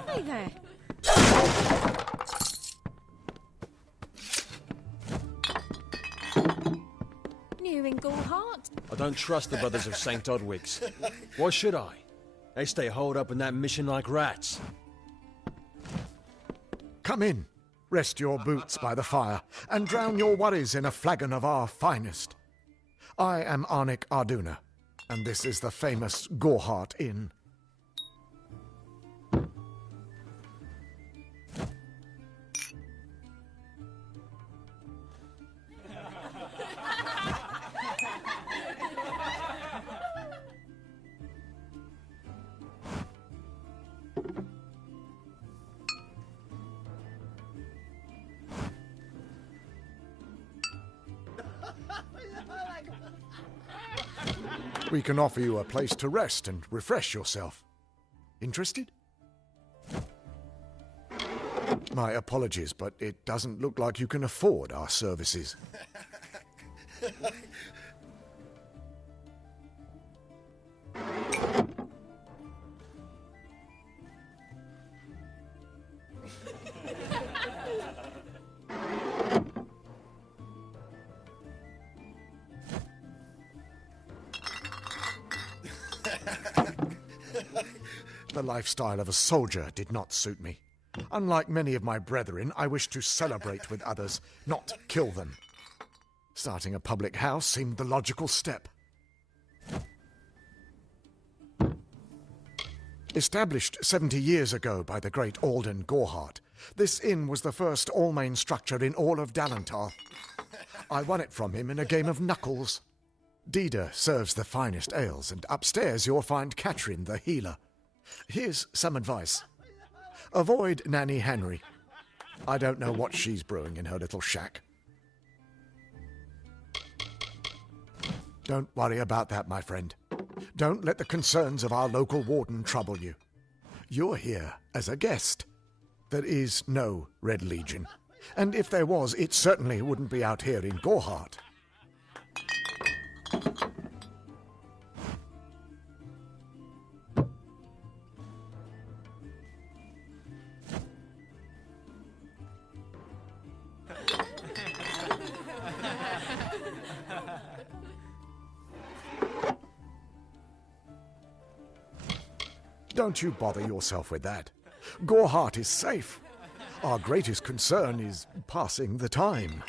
Hey there. New in Gulhart. I don't trust the Brothers of St. Odwig's. Why should I? They stay holed up in that mission like rats. Come in, rest your boots by the fire, and drown your worries in a flagon of our finest. I am Arnick Arduna, and this is the famous Gorhart Inn. We can offer you a place to rest and refresh yourself. Interested? My apologies, but it doesn't look like you can afford our services. The lifestyle of a soldier did not suit me. Unlike many of my brethren, I wish to celebrate with others, not kill them. Starting a public house seemed the logical step. Established 70 years ago by the great Alden Gorhart, this inn was the first all-main structure in all of Dalantar. I won it from him in a game of knuckles. Dida serves the finest ales, and upstairs you'll find Catherine the healer. Here's some advice. Avoid Nanny Henry. I don't know what she's brewing in her little shack. Don't worry about that, my friend. Don't let the concerns of our local warden trouble you. You're here as a guest. There is no Red Legion. And if there was, it certainly wouldn't be out here in Gorhart. Don't you bother yourself with that. Gorhart is safe. Our greatest concern is passing the time.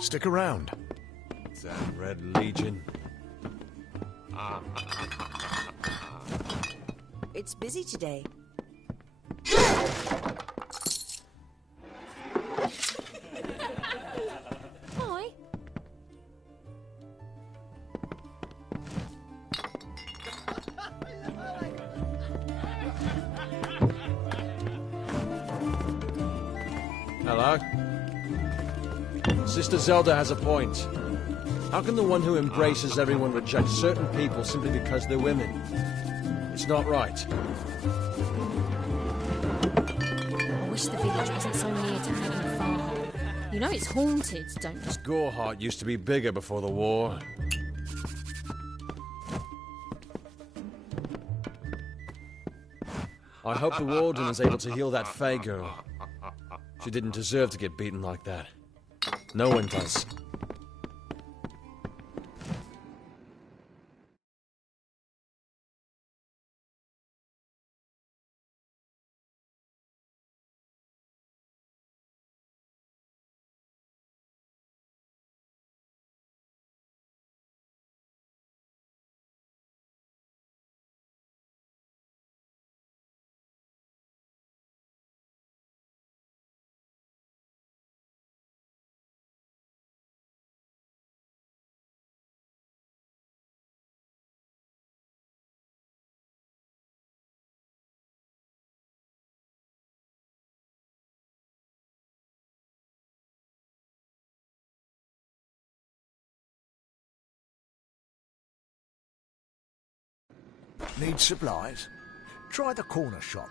Stick around. Damn Red Legion. It's busy today. Hi. Hello? Sister Zelda has a point. How can the one who embraces everyone reject certain people simply because they're women? It's not right. I wish the village wasn't so near to Hagen. You know it's haunted, don't you? Goreheart used to be bigger before the war. I hope the warden is able to heal that Fae girl. She didn't deserve to get beaten like that. No one does. Need supplies? Try the corner shop.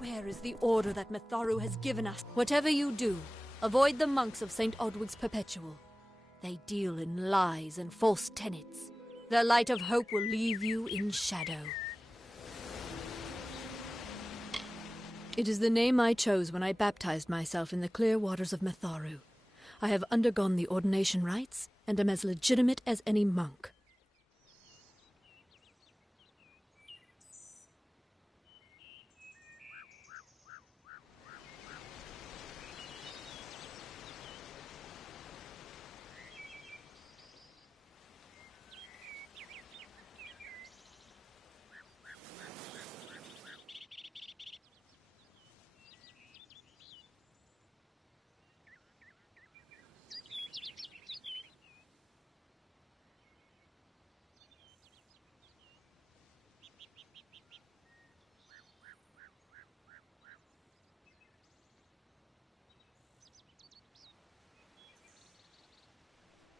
Where is the order that Mitharu has given us? Whatever you do, avoid the monks of St. Odwig's Perpetual. They deal in lies and false tenets. Their light of hope will leave you in shadow. It is the name I chose when I baptized myself in the clear waters of Mitharu. I have undergone the ordination rites and am as legitimate as any monk.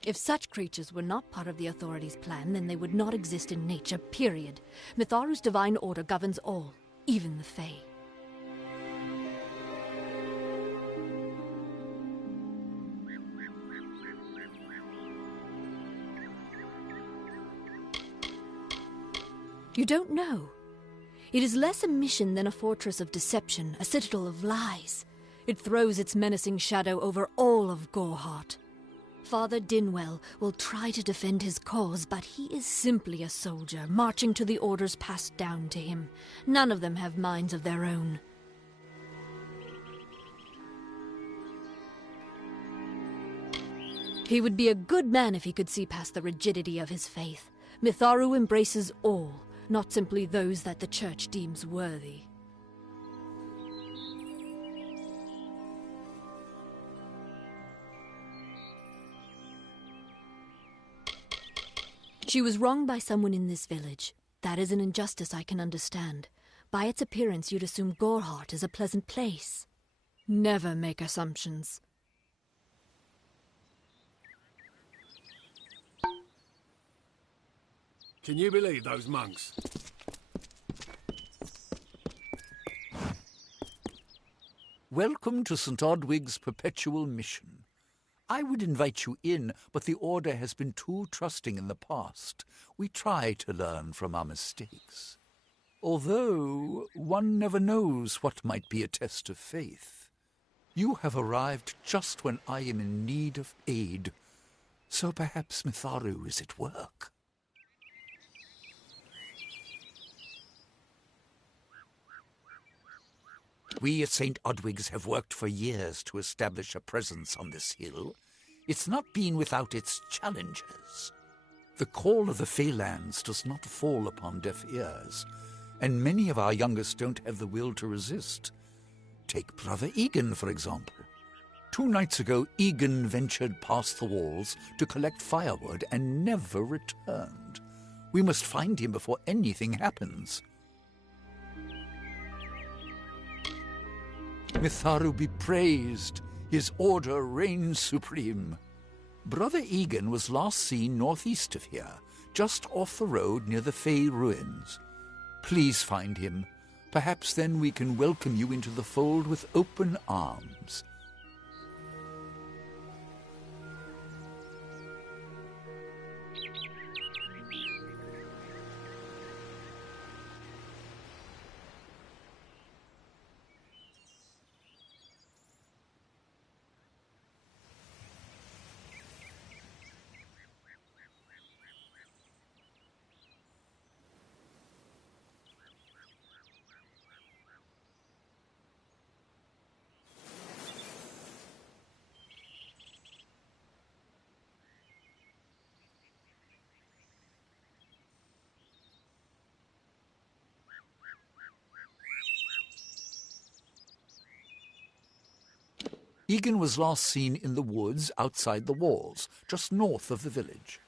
If such creatures were not part of the authorities' plan, then they would not exist in nature, period. Mitharu's divine order governs all, even the Fae. You don't know. It is less a mission than a fortress of deception, a citadel of lies. It throws its menacing shadow over all of Gorehart. Father Dinwell will try to defend his cause, but he is simply a soldier, marching to the orders passed down to him. None of them have minds of their own. He would be a good man if he could see past the rigidity of his faith. Mitharu embraces all, not simply those that the Church deems worthy. She was wronged by someone in this village. That is an injustice I can understand. By its appearance, you'd assume Gorehart is a pleasant place. Never make assumptions. Can you believe those monks? Welcome to St. Odwig's Perpetual Mission. I would invite you in, but the Order has been too trusting in the past. We try to learn from our mistakes. Although, one never knows what might be a test of faith. You have arrived just when I am in need of aid, so perhaps Mitharu is at work. We at St. Odwig's have worked for years to establish a presence on this hill. It's not been without its challenges. The call of the Feylands does not fall upon deaf ears, and many of our youngest don't have the will to resist. Take Brother Egan, for example. 2 nights ago, Egan ventured past the walls to collect firewood and never returned. We must find him before anything happens. Mitharu be praised, his order reigns supreme. Brother Egan was last seen northeast of here, just off the road near the Fey ruins. Please find him. Perhaps then we can welcome you into the fold with open arms. Egan was last seen in the woods outside the walls, just north of the village.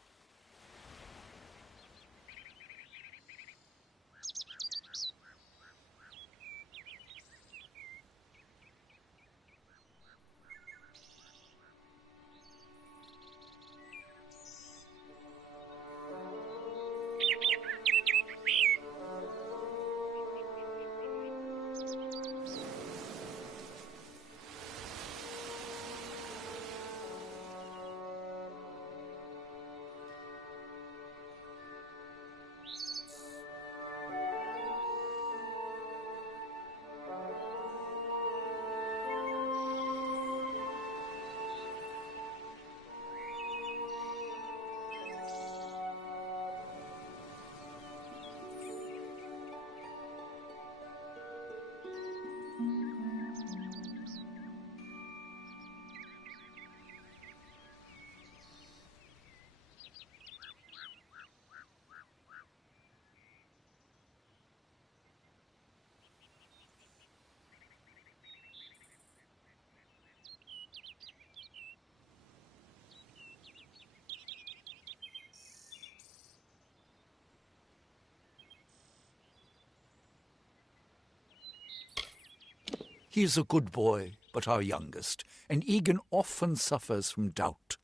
He is a good boy, but our youngest, and Egan often suffers from doubt.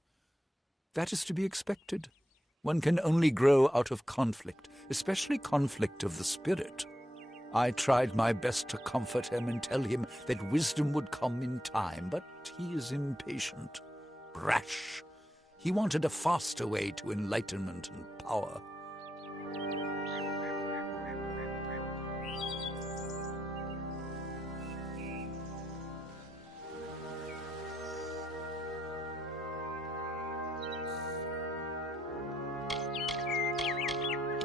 That is to be expected. One can only grow out of conflict, especially conflict of the spirit. I tried my best to comfort him and tell him that wisdom would come in time, but he is impatient, rash. He wanted a faster way to enlightenment and power.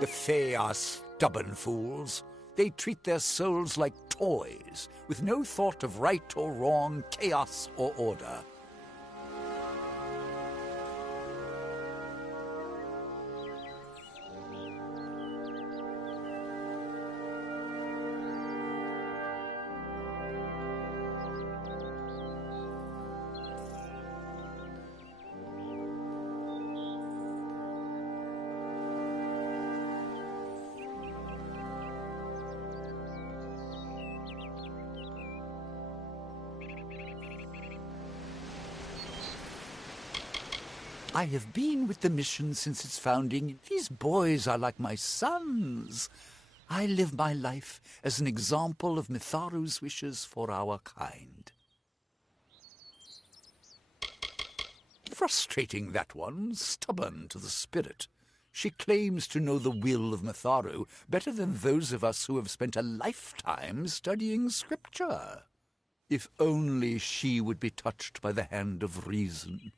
The Fae are stubborn fools. They treat their souls like toys, with no thought of right or wrong, chaos or order. I have been with the mission since its founding. These boys are like my sons. I live my life as an example of Mitharu's wishes for our kind. Frustrating, that one, stubborn to the spirit. She claims to know the will of Mitharu better than those of us who have spent a lifetime studying scripture. If only she would be touched by the hand of reason.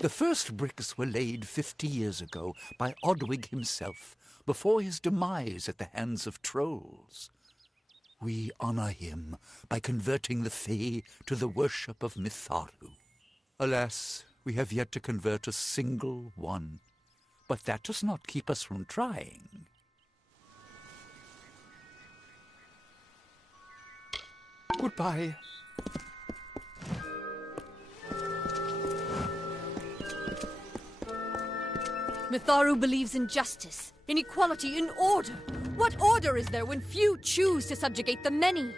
The first bricks were laid 50 years ago by Odwig himself, before his demise at the hands of trolls. We honor him by converting the Fae to the worship of Mitharu. Alas, we have yet to convert a single one, but that does not keep us from trying. Goodbye. Mitharu believes in justice, in equality, in order. What order is there when few choose to subjugate the many?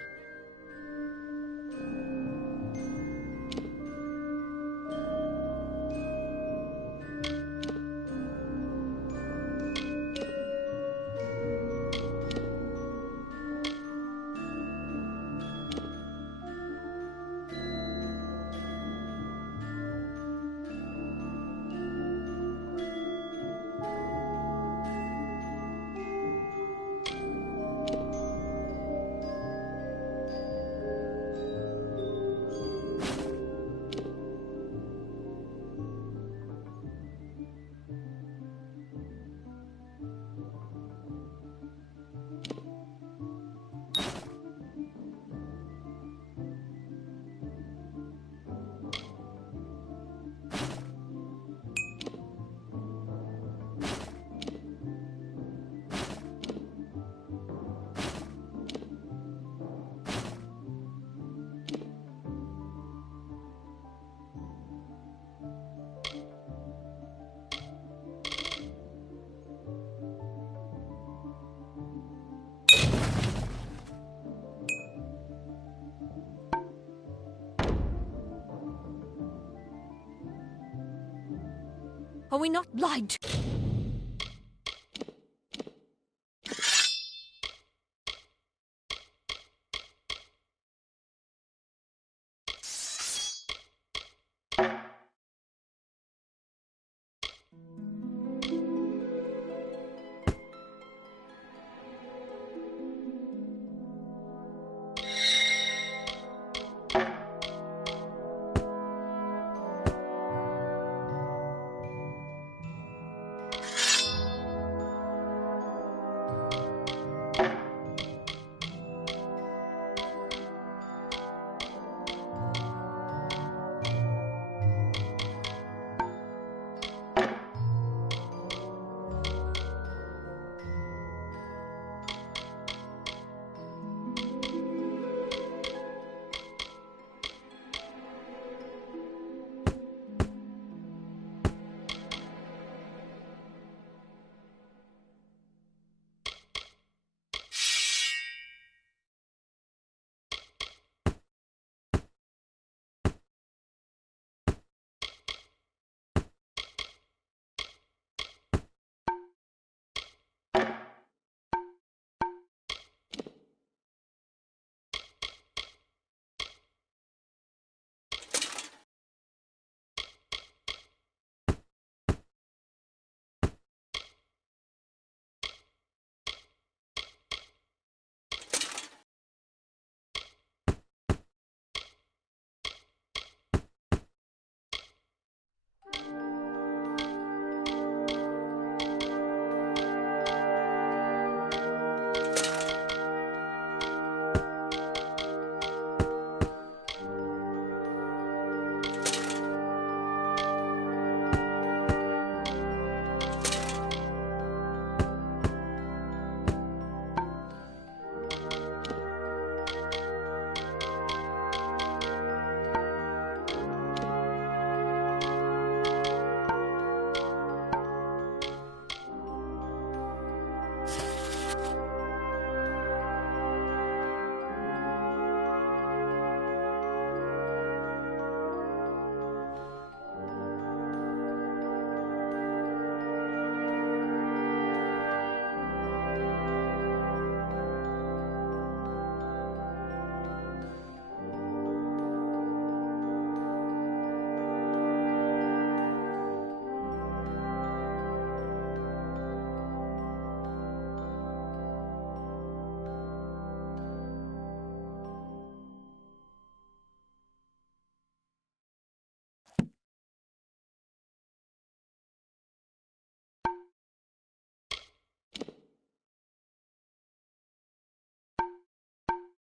Are we not lied to?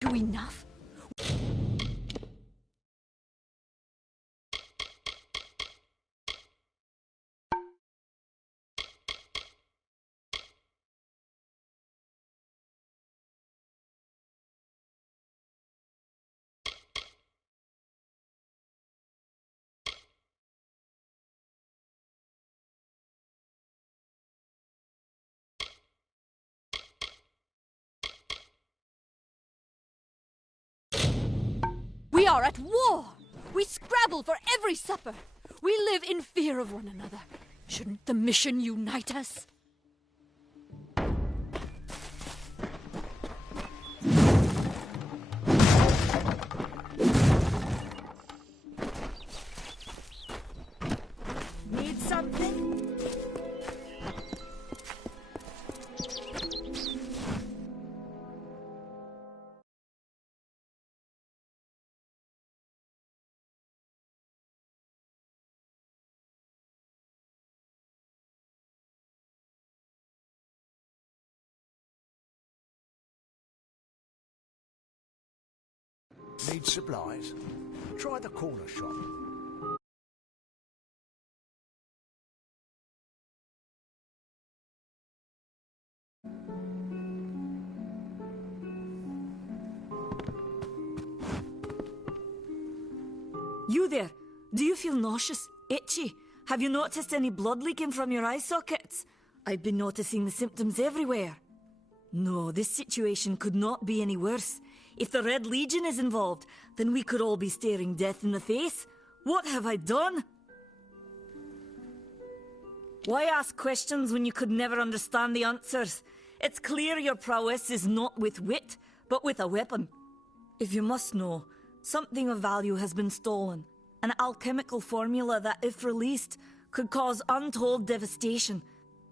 you enough? We are at war! We scrabble for every supper! We live in fear of one another. Shouldn't the mission unite us? Need something? Need supplies? Try the corner shop. You there? Do you feel nauseous? Itchy? Have you noticed any blood leaking from your eye sockets? I've been noticing the symptoms everywhere. No, this situation could not be any worse. If the Red Legion is involved, then we could all be staring death in the face. What have I done? Why ask questions when you could never understand the answers? It's clear your prowess is not with wit, but with a weapon. If you must know, something of value has been stolen. An alchemical formula that, if released, could cause untold devastation.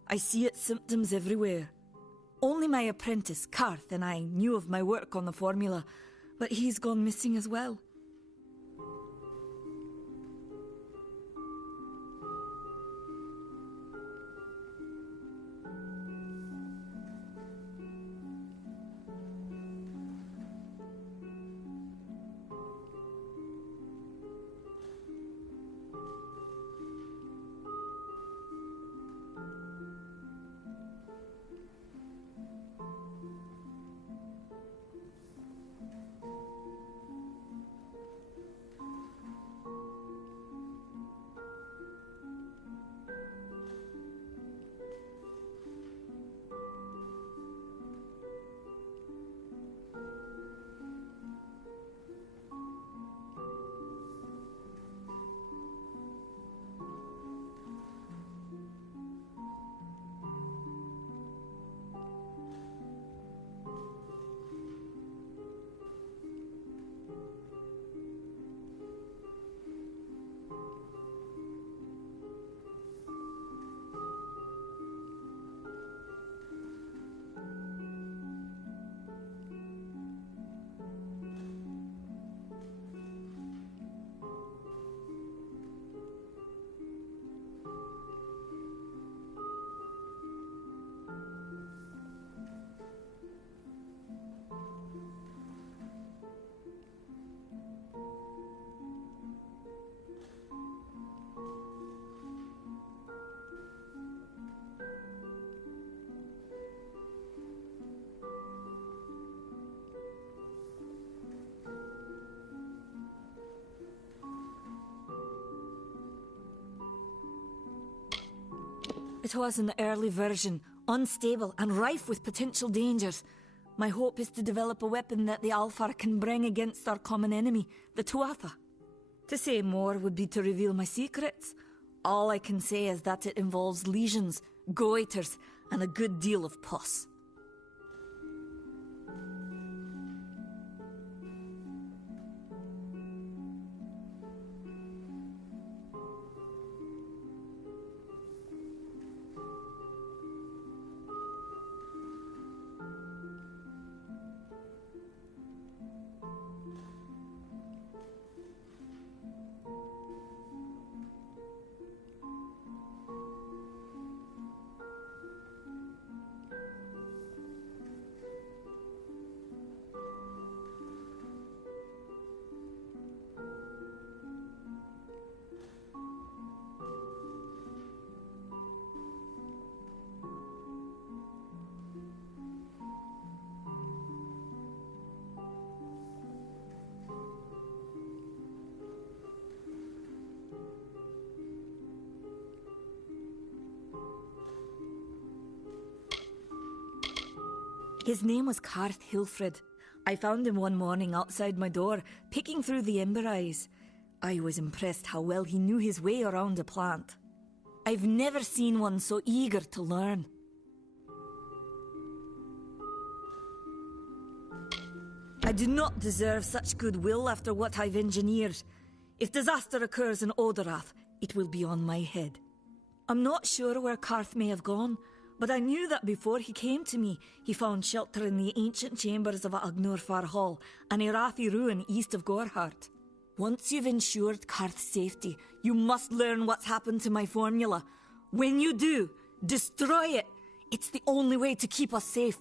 I see its symptoms everywhere. Only my apprentice, Karth, and I knew of my work on the formula, but he's gone missing as well. It was an early version, unstable and rife with potential dangers. My hope is to develop a weapon that the Alfar can bring against our common enemy, the Tuatha. To say more would be to reveal my secrets. All I can say is that it involves lesions, goiters, and a good deal of pus. His name was Karth Hilfred. I found him one morning outside my door, picking through the ember eyes. I was impressed how well he knew his way around a plant. I've never seen one so eager to learn. I do not deserve such goodwill after what I've engineered. If disaster occurs in Odorath, it will be on my head. I'm not sure where Karth may have gone, but I knew that before he came to me, he found shelter in the ancient chambers of Agnor Far Hall, an Erathi ruin east of Gorhart. Once you've ensured Karth's safety, you must learn what's happened to my formula. When you do, destroy it. It's the only way to keep us safe.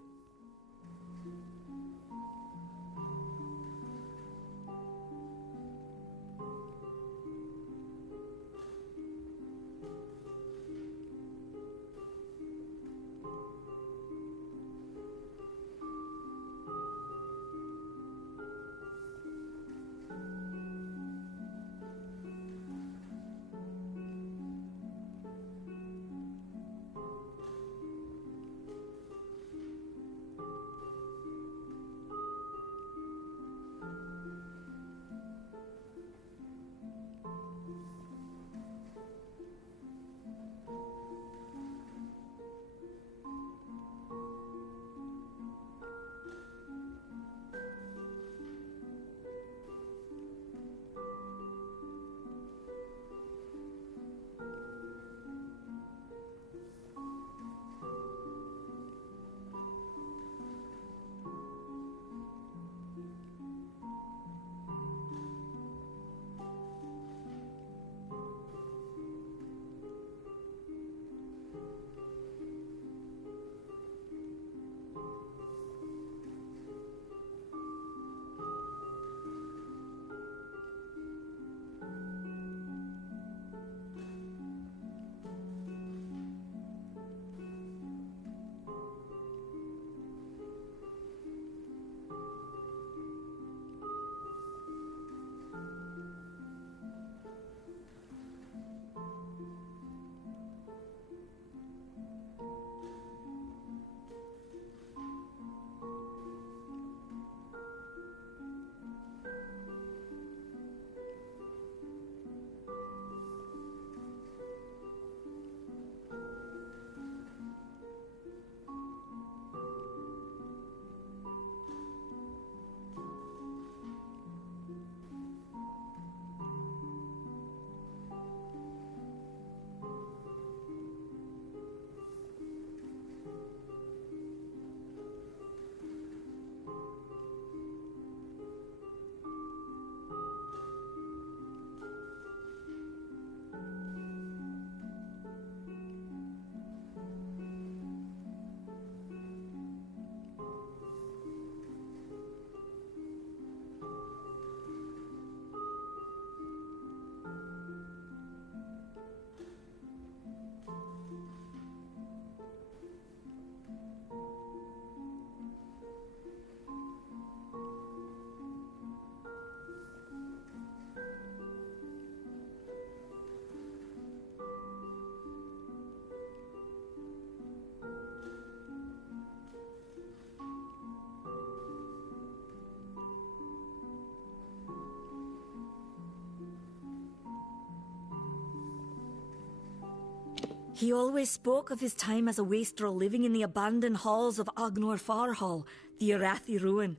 He always spoke of his time as a wastrel living in the abandoned halls of Agnor Far Hall, the Erathi ruin.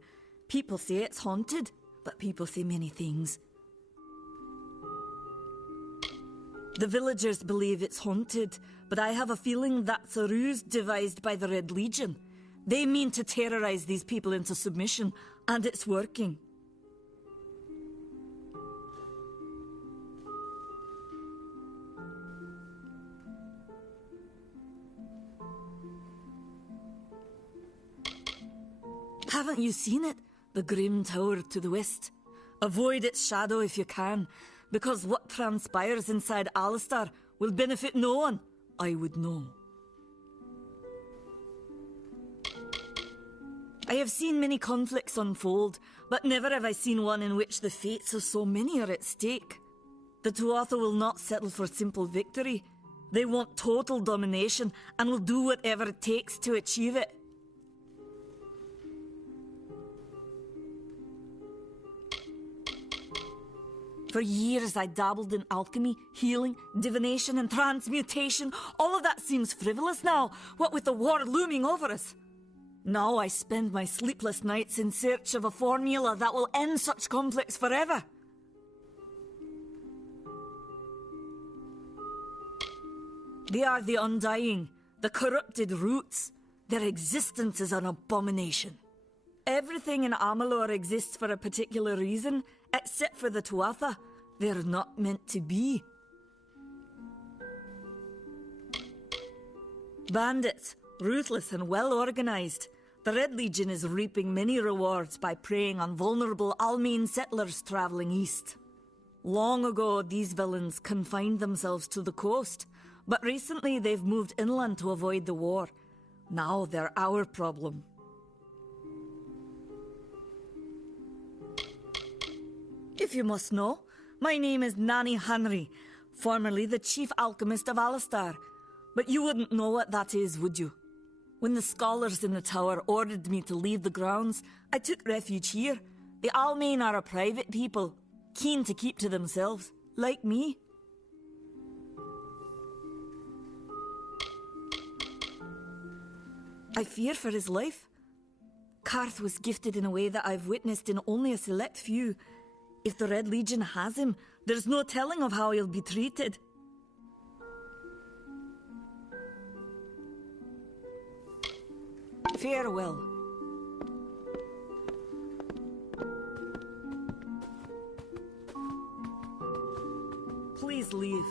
People say it's haunted, but people say many things. The villagers believe it's haunted, but I have a feeling that's a ruse devised by the Red Legion. They mean to terrorize these people into submission, and it's working. Haven't you seen it? The grim tower to the west. Avoid its shadow if you can, because what transpires inside Alistar will benefit no one. I would know. I have seen many conflicts unfold, but never have I seen one in which the fates of so many are at stake. The Tuatha will not settle for simple victory. They want total domination and will do whatever it takes to achieve it. For years I dabbled in alchemy, healing, divination and transmutation. All of that seems frivolous now, what with the war looming over us. Now I spend my sleepless nights in search of a formula that will end such conflicts forever. They are the undying, the corrupted roots. Their existence is an abomination. Everything in Amalur exists for a particular reason, except for the Tuatha. They're not meant to be. Bandits, ruthless and well organized. The Red Legion is reaping many rewards by preying on vulnerable Almane settlers traveling east. Long ago, these villains confined themselves to the coast, but recently they've moved inland to avoid the war. Now they're our problem. If you must know, my name is Nani Henry, formerly the chief alchemist of Alistar. But you wouldn't know what that is, would you? When the scholars in the tower ordered me to leave the grounds, I took refuge here. The Almane are a private people, keen to keep to themselves, like me. I fear for his life. Karth was gifted in a way that I've witnessed in only a select few. If the Red Legion has him, there's no telling of how he'll be treated. Farewell. Please leave.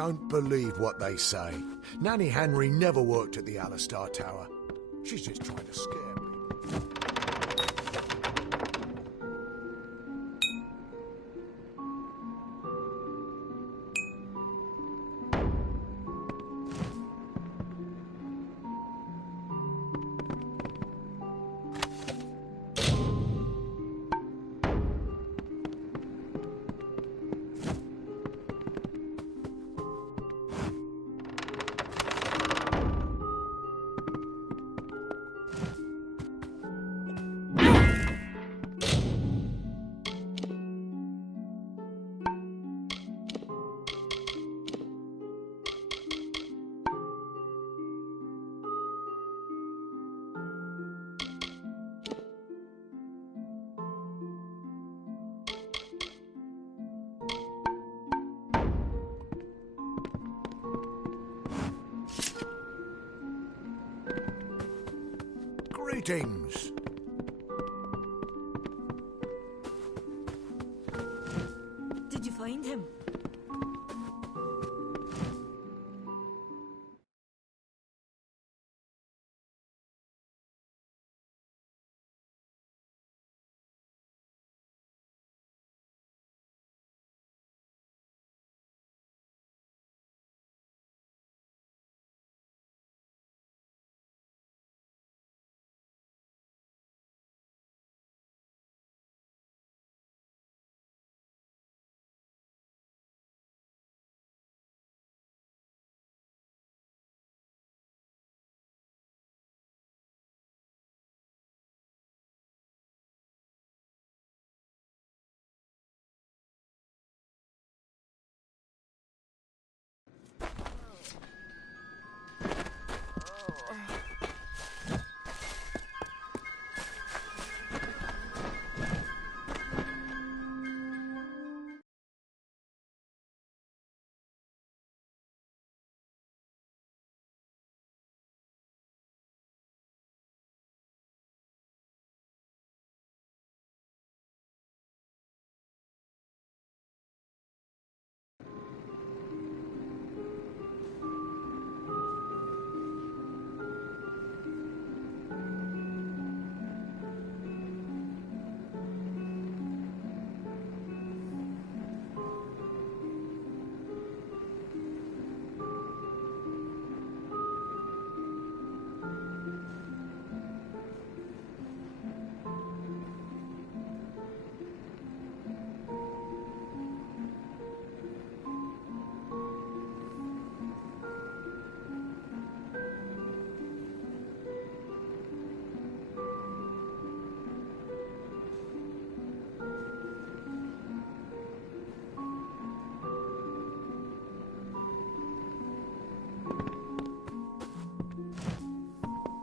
Don't believe what they say. Nanny Henry never worked at the Alistar Tower. She's just trying to scare me. Greetings. Did you find him?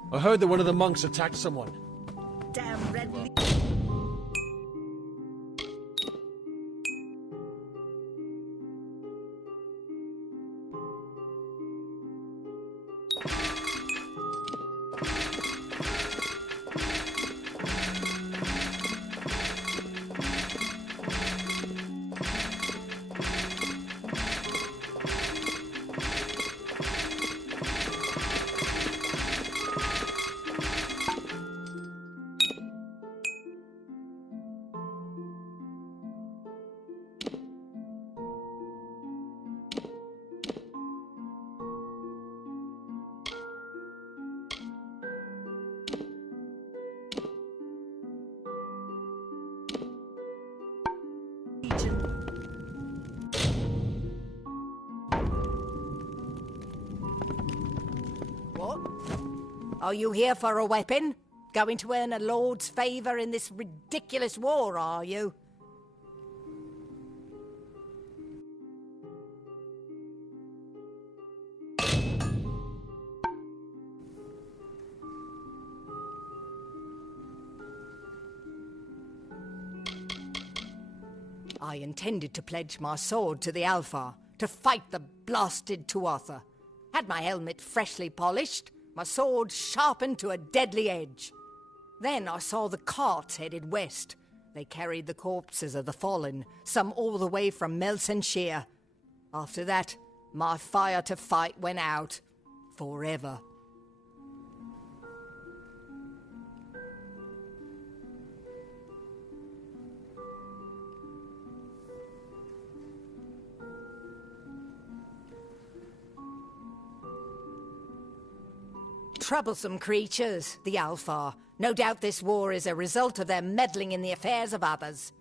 I heard that one of the monks attacked someone. Damn red leaf. What? Are you here for a weapon? Going to earn a lord's favour in this ridiculous war, are you? I intended to pledge my sword to the Alpha, to fight the blasted Tuatha. Had my helmet freshly polished, my sword sharpened to a deadly edge. Then I saw the carts headed west. They carried the corpses of the fallen, some all the way from Melsenshire. After that, My fire to fight went out. Forever. Troublesome creatures, the Alfar. No doubt this war is a result of their meddling in the affairs of others.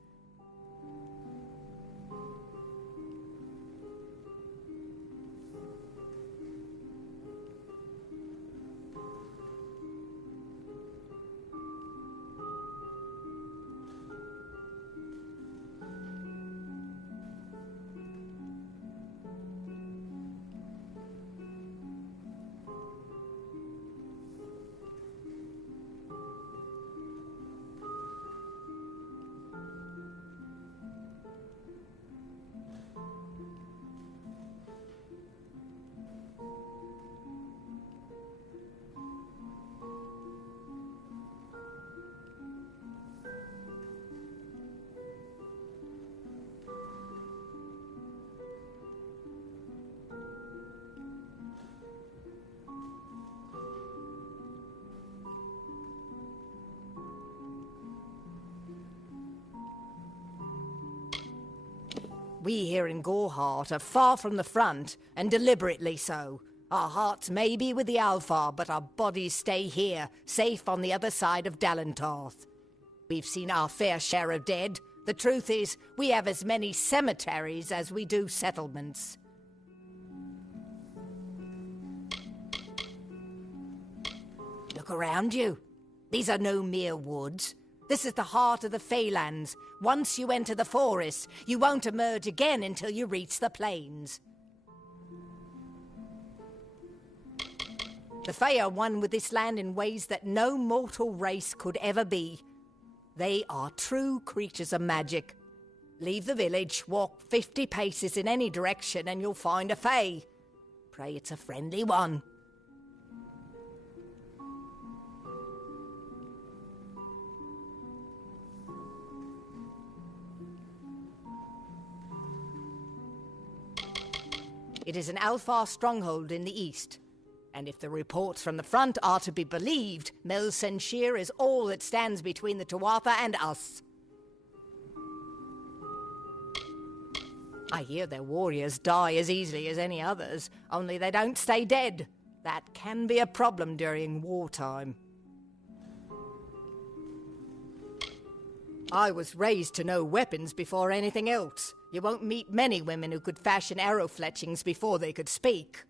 We here in Goreheart are far from the front, and deliberately so. Our hearts may be with the Alfar, but our bodies stay here, safe on the other side of Dalentarth. We've seen our fair share of dead. The truth is, we have as many cemeteries as we do settlements. Look around you. These are no mere woods. This is the heart of the Feylands. Once you enter the forest, you won't emerge again until you reach the plains. The Fey are one with this land in ways that no mortal race could ever be. They are true creatures of magic. Leave the village, walk 50 paces in any direction, and you'll find a Fey. Pray it's a friendly one. It is an Alfar stronghold in the east. And if the reports from the front are to be believed, Mel Senshir is all that stands between the Tuatha and us. I hear their warriors die as easily as any others, only they don't stay dead. That can be a problem during wartime. I was raised to know weapons before anything else. You won't meet many women who could fashion arrow fletchings before they could speak.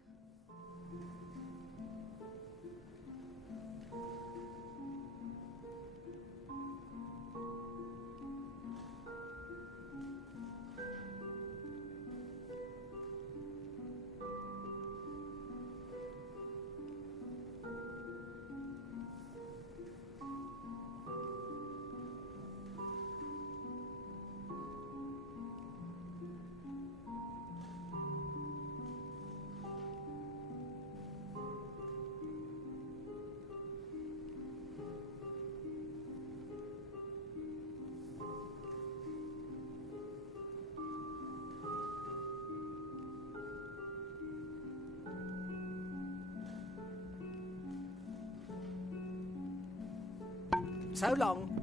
So long.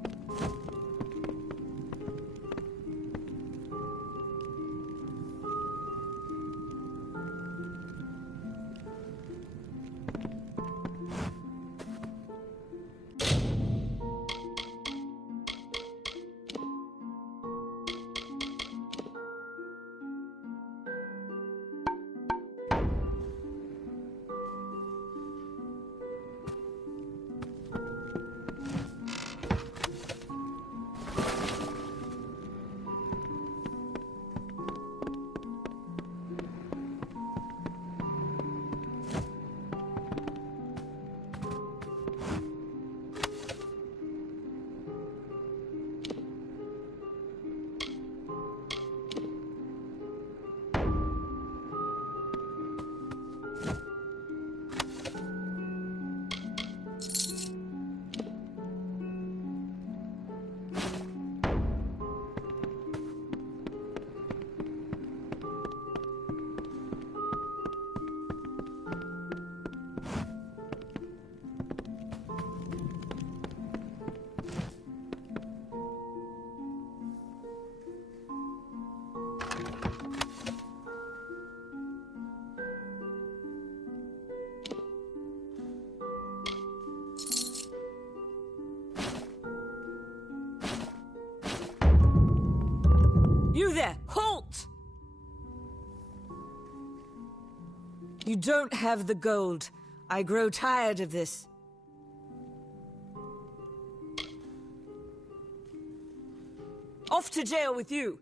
there! Halt! You don't have the gold. I grow tired of this. Off to jail with you!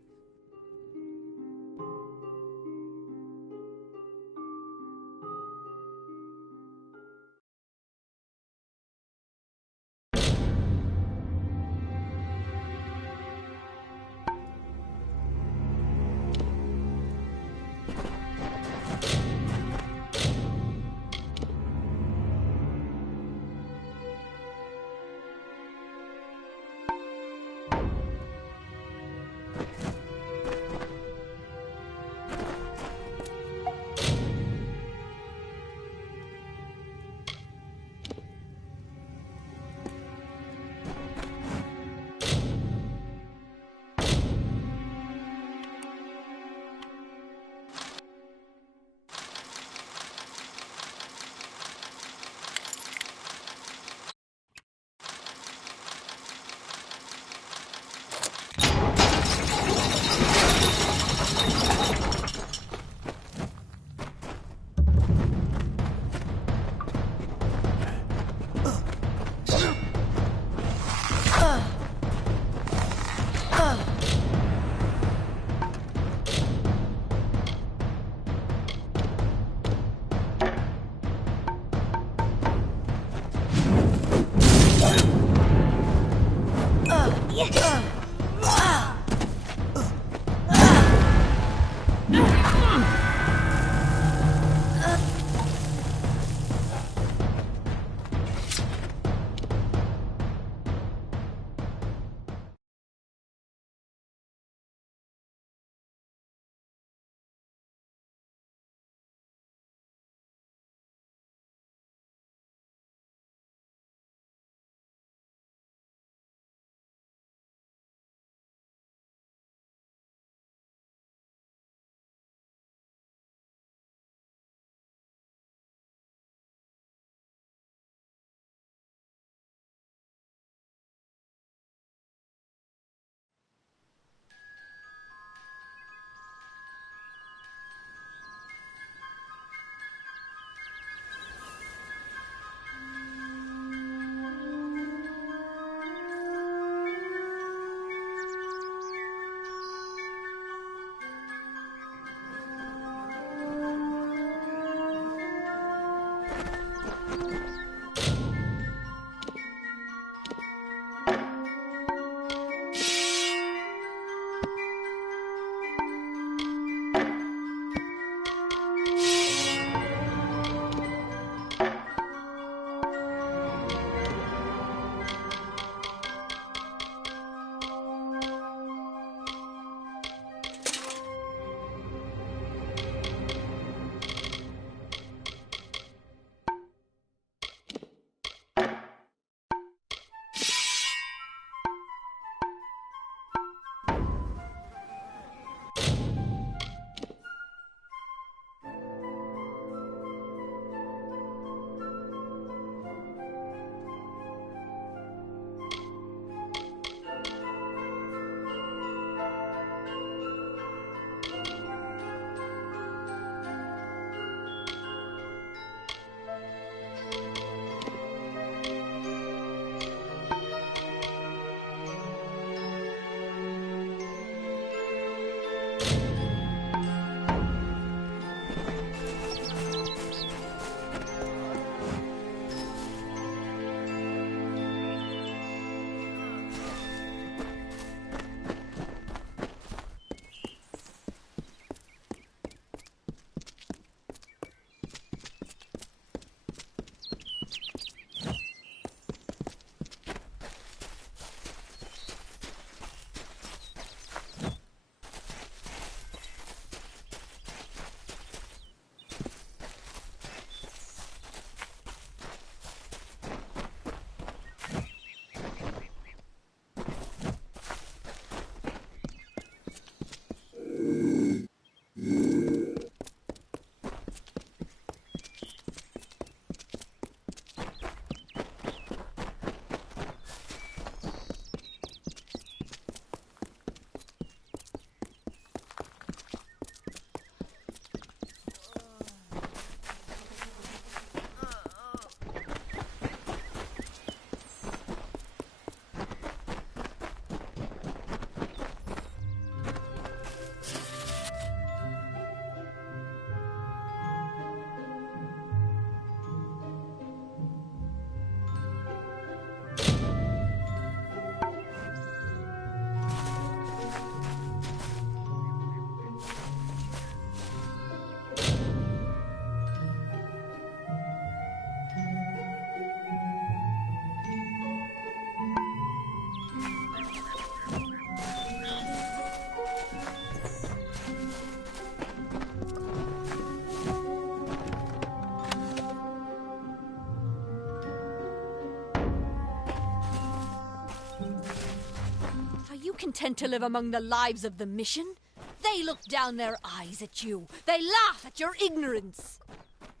you content to live among the lives of the mission? They look down their eyes at you. They laugh at your ignorance.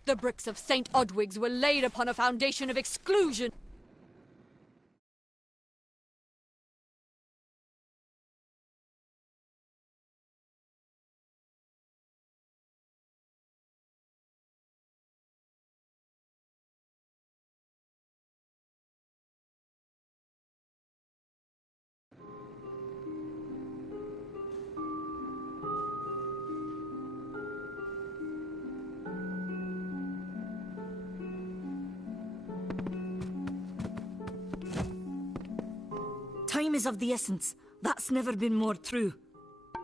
The bricks of St. Odwig's were laid upon a foundation of exclusion. Time is of the essence. That's never been more true.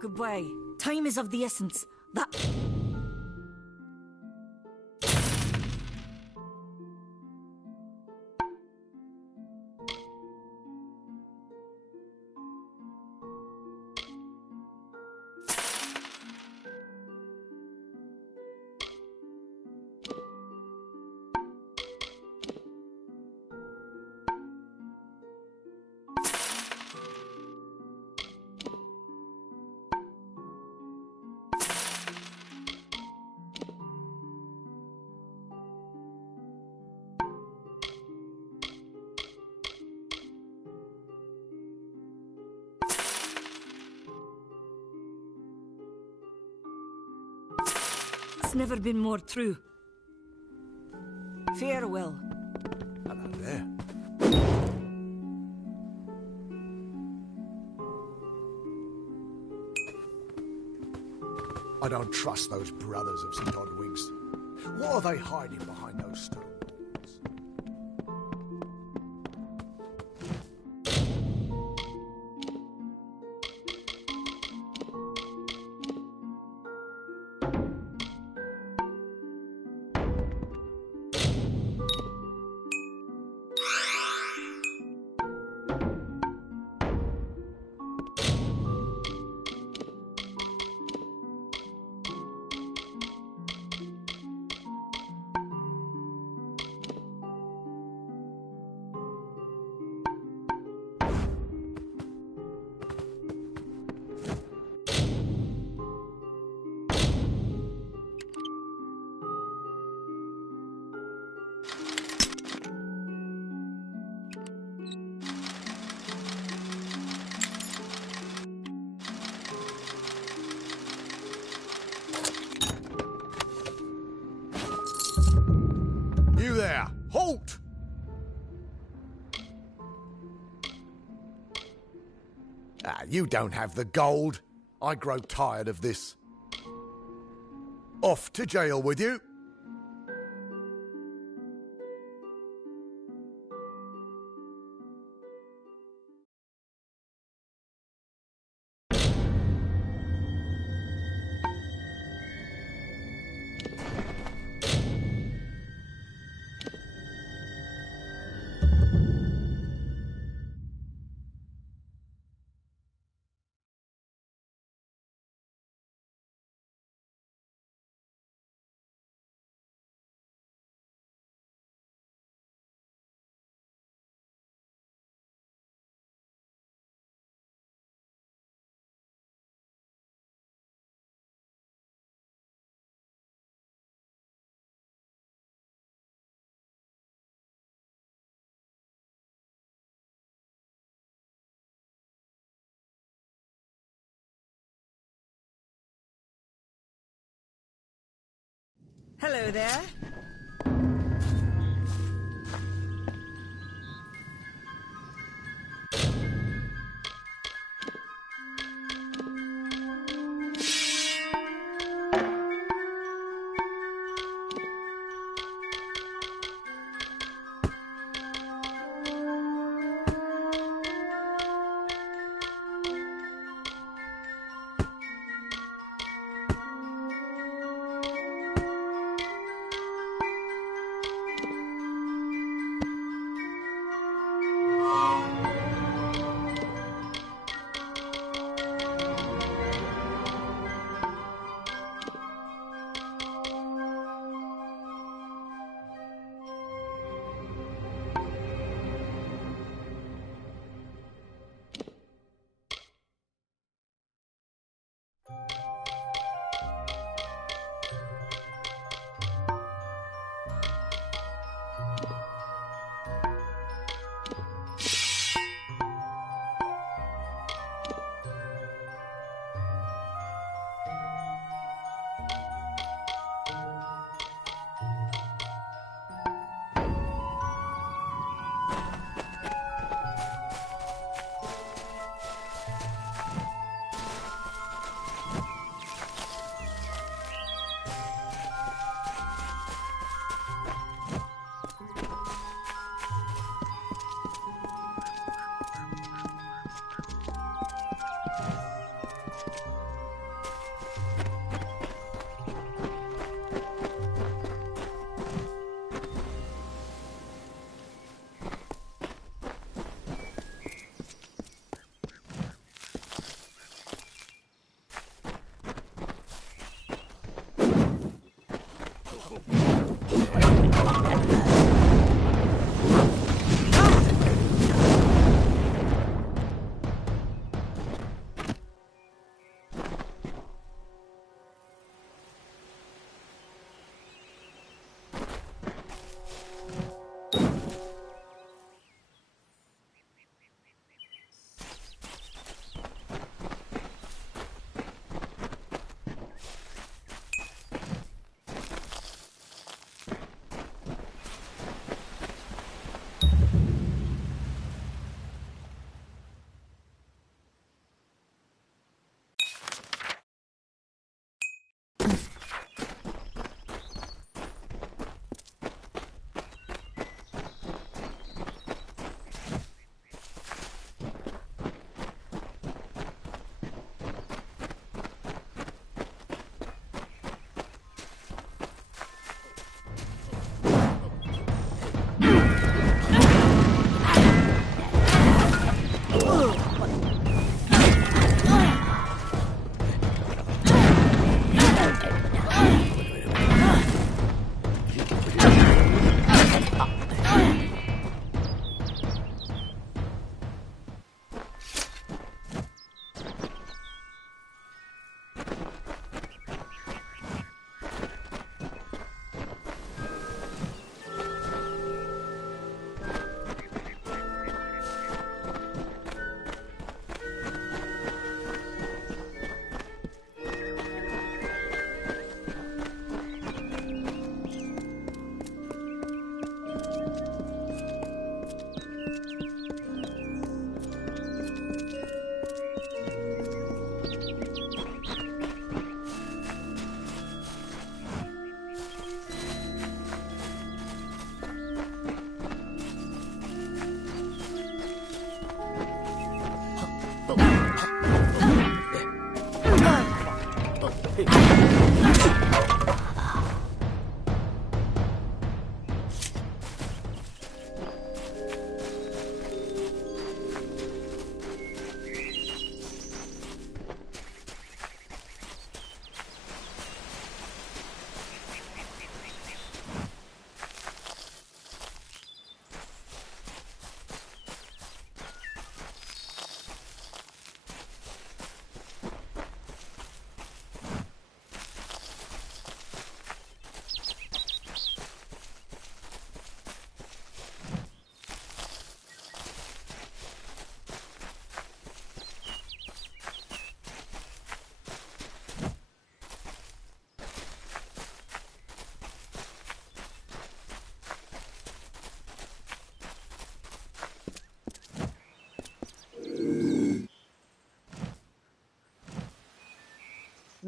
Goodbye. Time is of the essence. That... It's never been more true. Farewell. Hello there. I don't trust those brothers of St. Odwig's. What are they hiding behind those stone walls? You there! Halt! You don't have the gold. I grow tired of this. Off to jail with you. Hello there.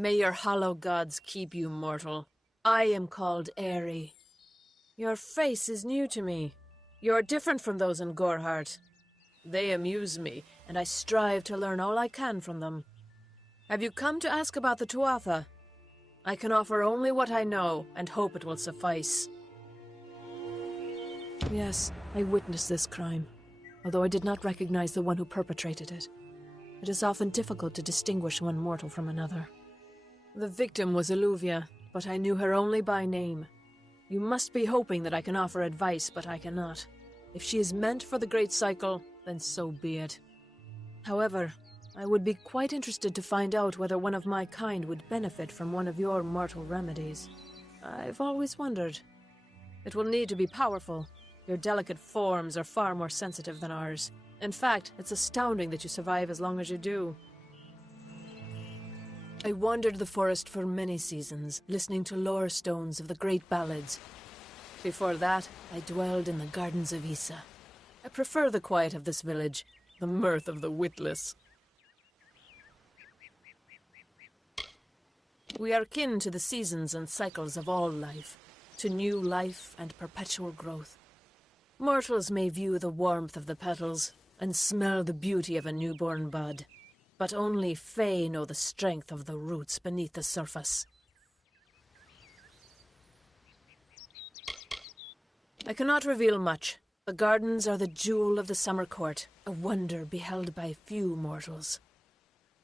May your hollow gods keep you, mortal. I am called Aerie. Your face is new to me. You're different from those in Gorhart. They amuse me, and I strive to learn all I can from them. Have you come to ask about the Tuatha? I can offer only what I know, and hope it will suffice. Yes, I witnessed this crime, although I did not recognize the one who perpetrated it. It is often difficult to distinguish one mortal from another. The victim was Illuvia, but I knew her only by name. You must be hoping that I can offer advice, but I cannot. If she is meant for the Great Cycle, then so be it. However, I would be quite interested to find out whether one of my kind would benefit from one of your mortal remedies. I've always wondered. It will need to be powerful. Your delicate forms are far more sensitive than ours. In fact, it's astounding that you survive as long as you do. I wandered the forest for many seasons, listening to lore stones of the great ballads. Before that, I dwelled in the gardens of Issa. I prefer the quiet of this village, the mirth of the witless. We are kin to the seasons and cycles of all life, to new life and perpetual growth. Mortals may view the warmth of the petals and smell the beauty of a newborn bud, but only Fae know the strength of the roots beneath the surface. I cannot reveal much. The gardens are the jewel of the summer court, a wonder beheld by few mortals.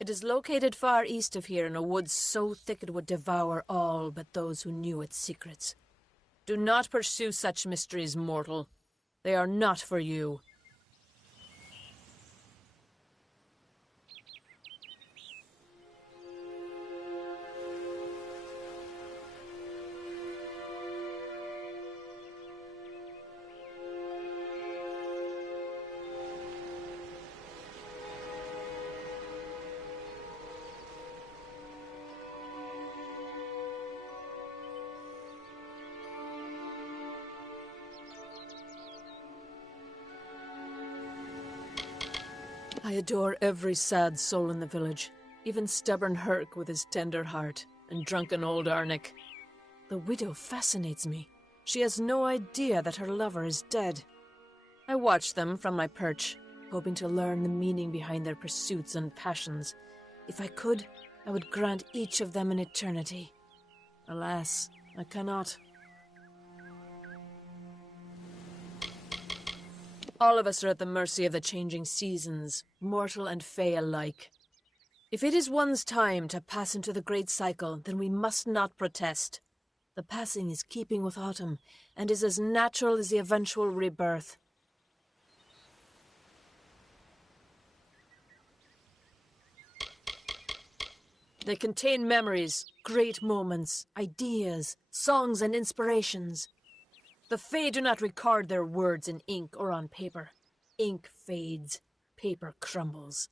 It is located far east of here in a wood so thick it would devour all but those who knew its secrets. Do not pursue such mysteries, mortal. They are not for you. I adore every sad soul in the village, even stubborn Herc with his tender heart, and drunken old Arnick. The widow fascinates me. She has no idea that her lover is dead. I watch them from my perch, hoping to learn the meaning behind their pursuits and passions. If I could, I would grant each of them an eternity. Alas, I cannot. All of us are at the mercy of the changing seasons, mortal and fey alike. If it is one's time to pass into the great cycle, then we must not protest. The passing is keeping with autumn, and is as natural as the eventual rebirth. They contain memories, great moments, ideas, songs and inspirations. The Fae do not record their words in ink or on paper. Ink fades, paper crumbles.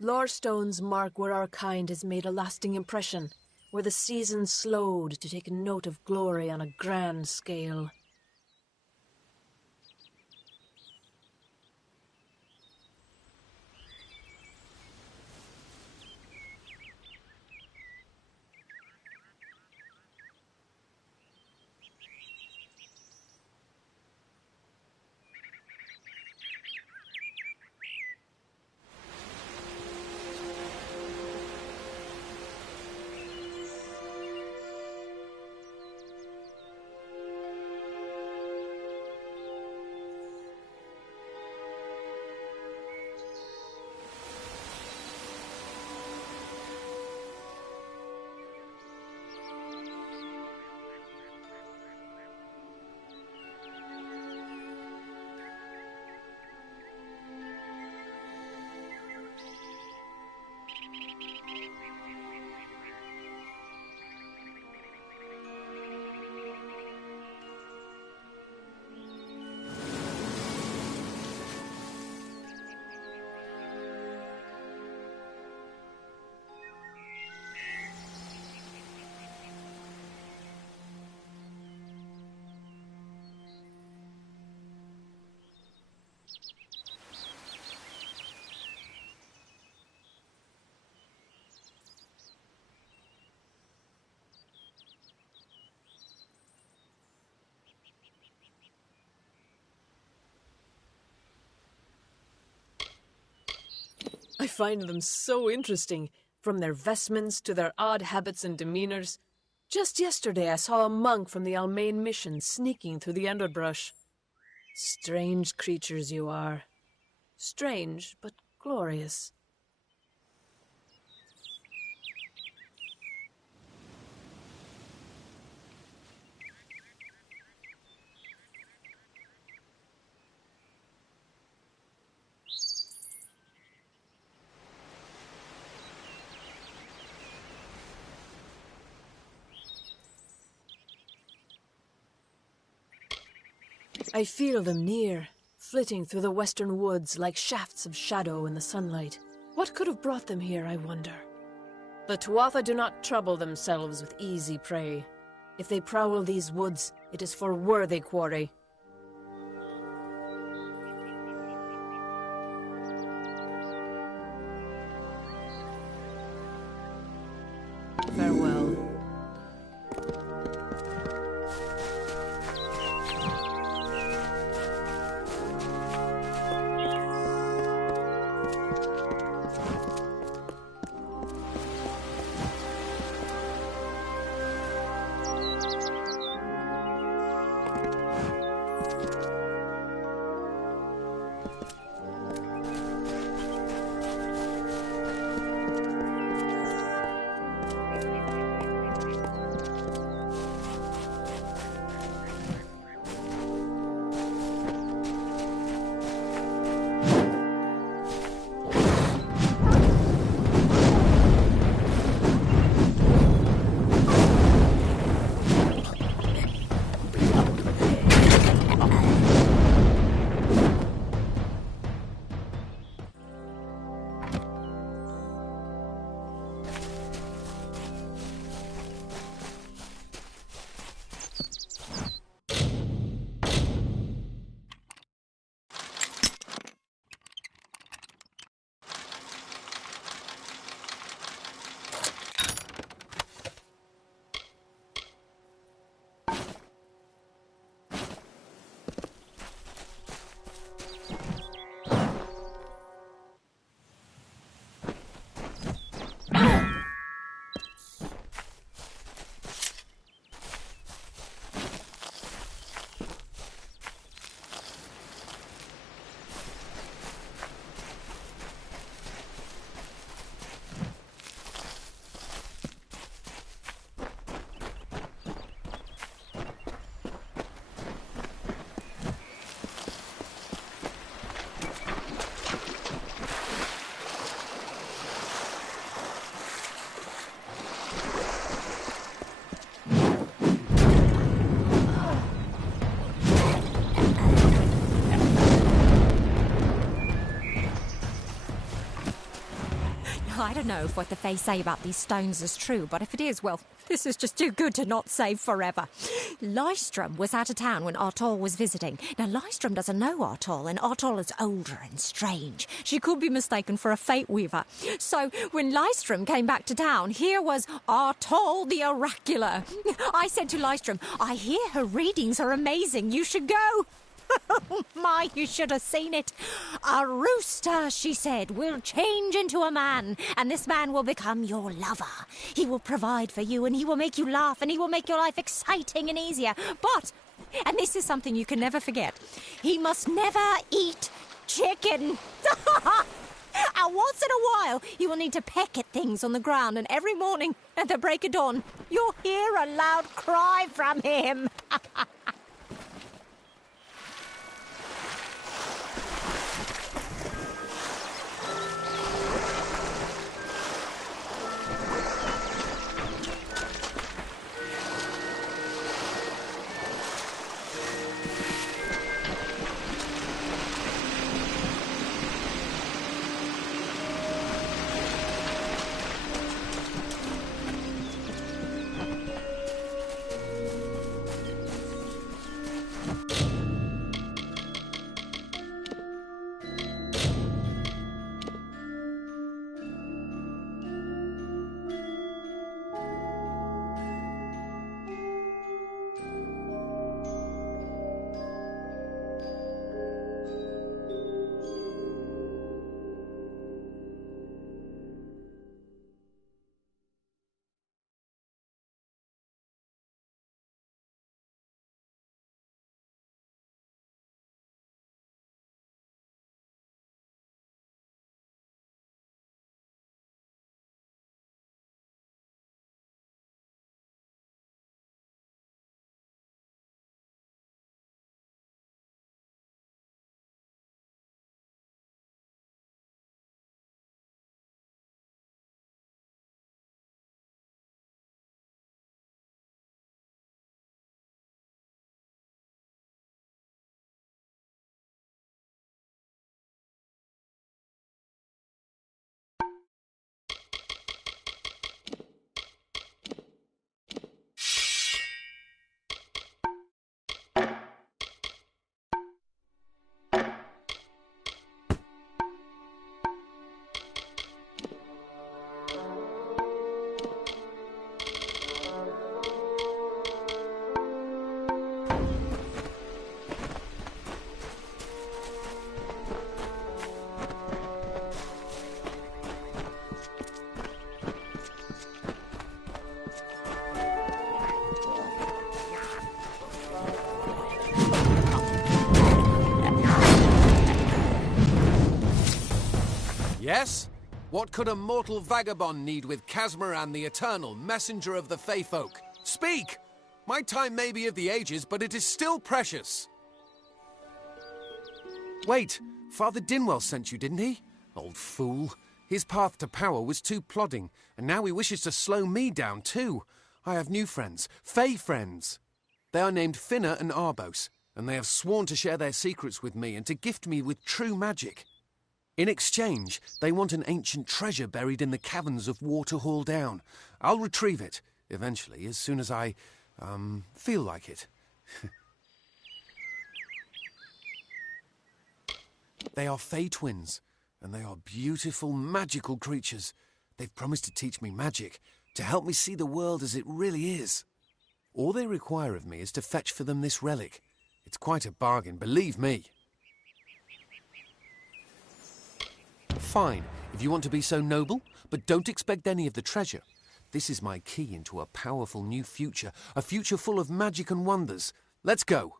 Lore stones mark where our kind has made a lasting impression, where the seasons slowed to take note of glory on a grand scale. I find them so interesting, from their vestments to their odd habits and demeanors. Just yesterday I saw a monk from the Almain mission sneaking through the underbrush. Strange creatures you are. Strange, but glorious. I feel them near, flitting through the western woods like shafts of shadow in the sunlight. What could have brought them here, I wonder? The Tuatha do not trouble themselves with easy prey. If they prowl these woods, it is for worthy quarry. Farewell. I don't know if what the Fae say about these stones is true, but if it is, well, this is just too good to not save forever. Lystrom was out of town when Artol was visiting. Now, Lystrom doesn't know Artol, and Artol is older and strange. She could be mistaken for a Fate Weaver. So, when Lystrom came back to town, here was Artol the Oracular. I said to Lystrom, I hear her readings are amazing. You should go. Oh my, you should have seen it. A rooster, she said, will change into a man, and this man will become your lover. He will provide for you, and he will make you laugh, and he will make your life exciting and easier. But, and this is something you can never forget, he must never eat chicken. And once in a while, you will need to peck at things on the ground, and every morning at the break of dawn, you'll hear a loud cry from him. Yes? What could a mortal vagabond need with Casmaran the Eternal, messenger of the Fey folk? Speak! My time may be of the ages, but it is still precious. Wait, Father Dinwell sent you, didn't he? Old fool. His path to power was too plodding, and now he wishes to slow me down too. I have new friends, Fey friends. They are named Finna and Arbos, and they have sworn to share their secrets with me and to gift me with true magic. In exchange, they want an ancient treasure buried in the caverns of Waterhall Down. I'll retrieve it, eventually, as soon as I, feel like it. They are Fey twins, and they are beautiful, magical creatures. They've promised to teach me magic, to help me see the world as it really is. All they require of me is to fetch for them this relic. It's quite a bargain, believe me. Fine, if you want to be so noble, but don't expect any of the treasure. This is my key into a powerful new future, a future full of magic and wonders. Let's go.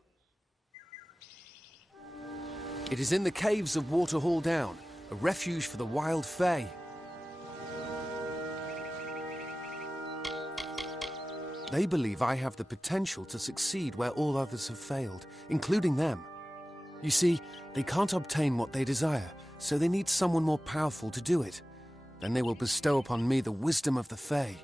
It is in the caves of Waterhall Down, a refuge for the wild Fey. They believe I have the potential to succeed where all others have failed, including them. You see, they can't obtain what they desire, so they need someone more powerful to do it. Then they will bestow upon me the wisdom of the Fey.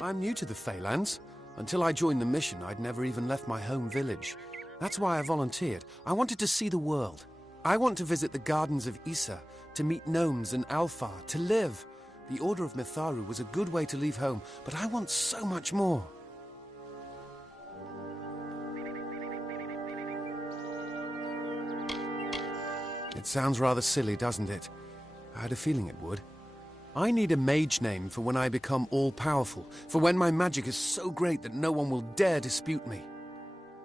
I'm new to the Feylands. Until I joined the mission, I'd never even left my home village. That's why I volunteered. I wanted to see the world. I want to visit the gardens of Issa, to meet gnomes and Alfar, to live. The Order of Mitharu was a good way to leave home, but I want so much more. It sounds rather silly, doesn't it? I had a feeling it would. I need a mage name for when I become all-powerful, for when my magic is so great that no one will dare dispute me.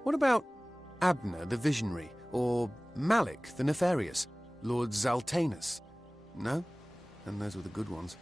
What about Abner the Visionary, or Malik the Nefarious, Lord Zaltanus? No? Then those were the good ones.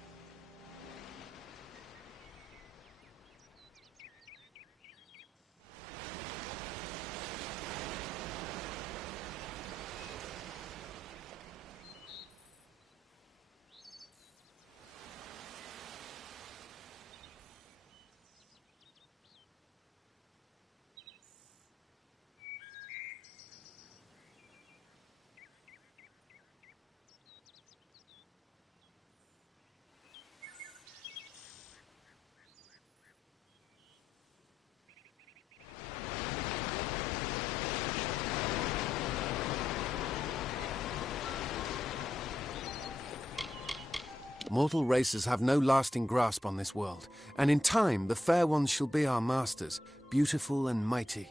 Mortal races have no lasting grasp on this world, and in time the fair ones shall be our masters, beautiful and mighty.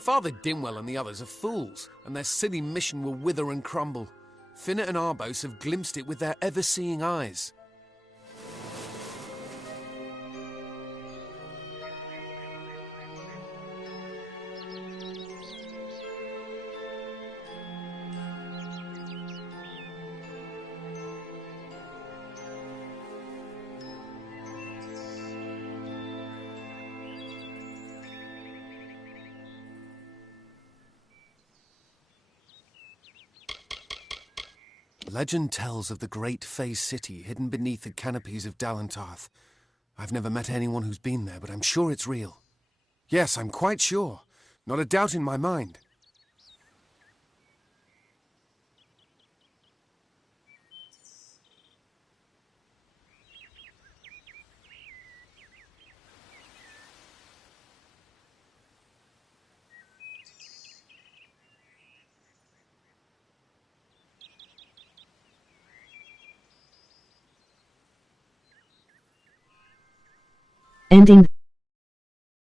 Father Dinwell and the others are fools, and their silly mission will wither and crumble. Finna and Arbos have glimpsed it with their ever-seeing eyes. Legend tells of the great Fey city hidden beneath the canopies of Dalantarth. I've never met anyone who's been there, but I'm sure it's real. Yes, I'm quite sure. Not a doubt in my mind. Ending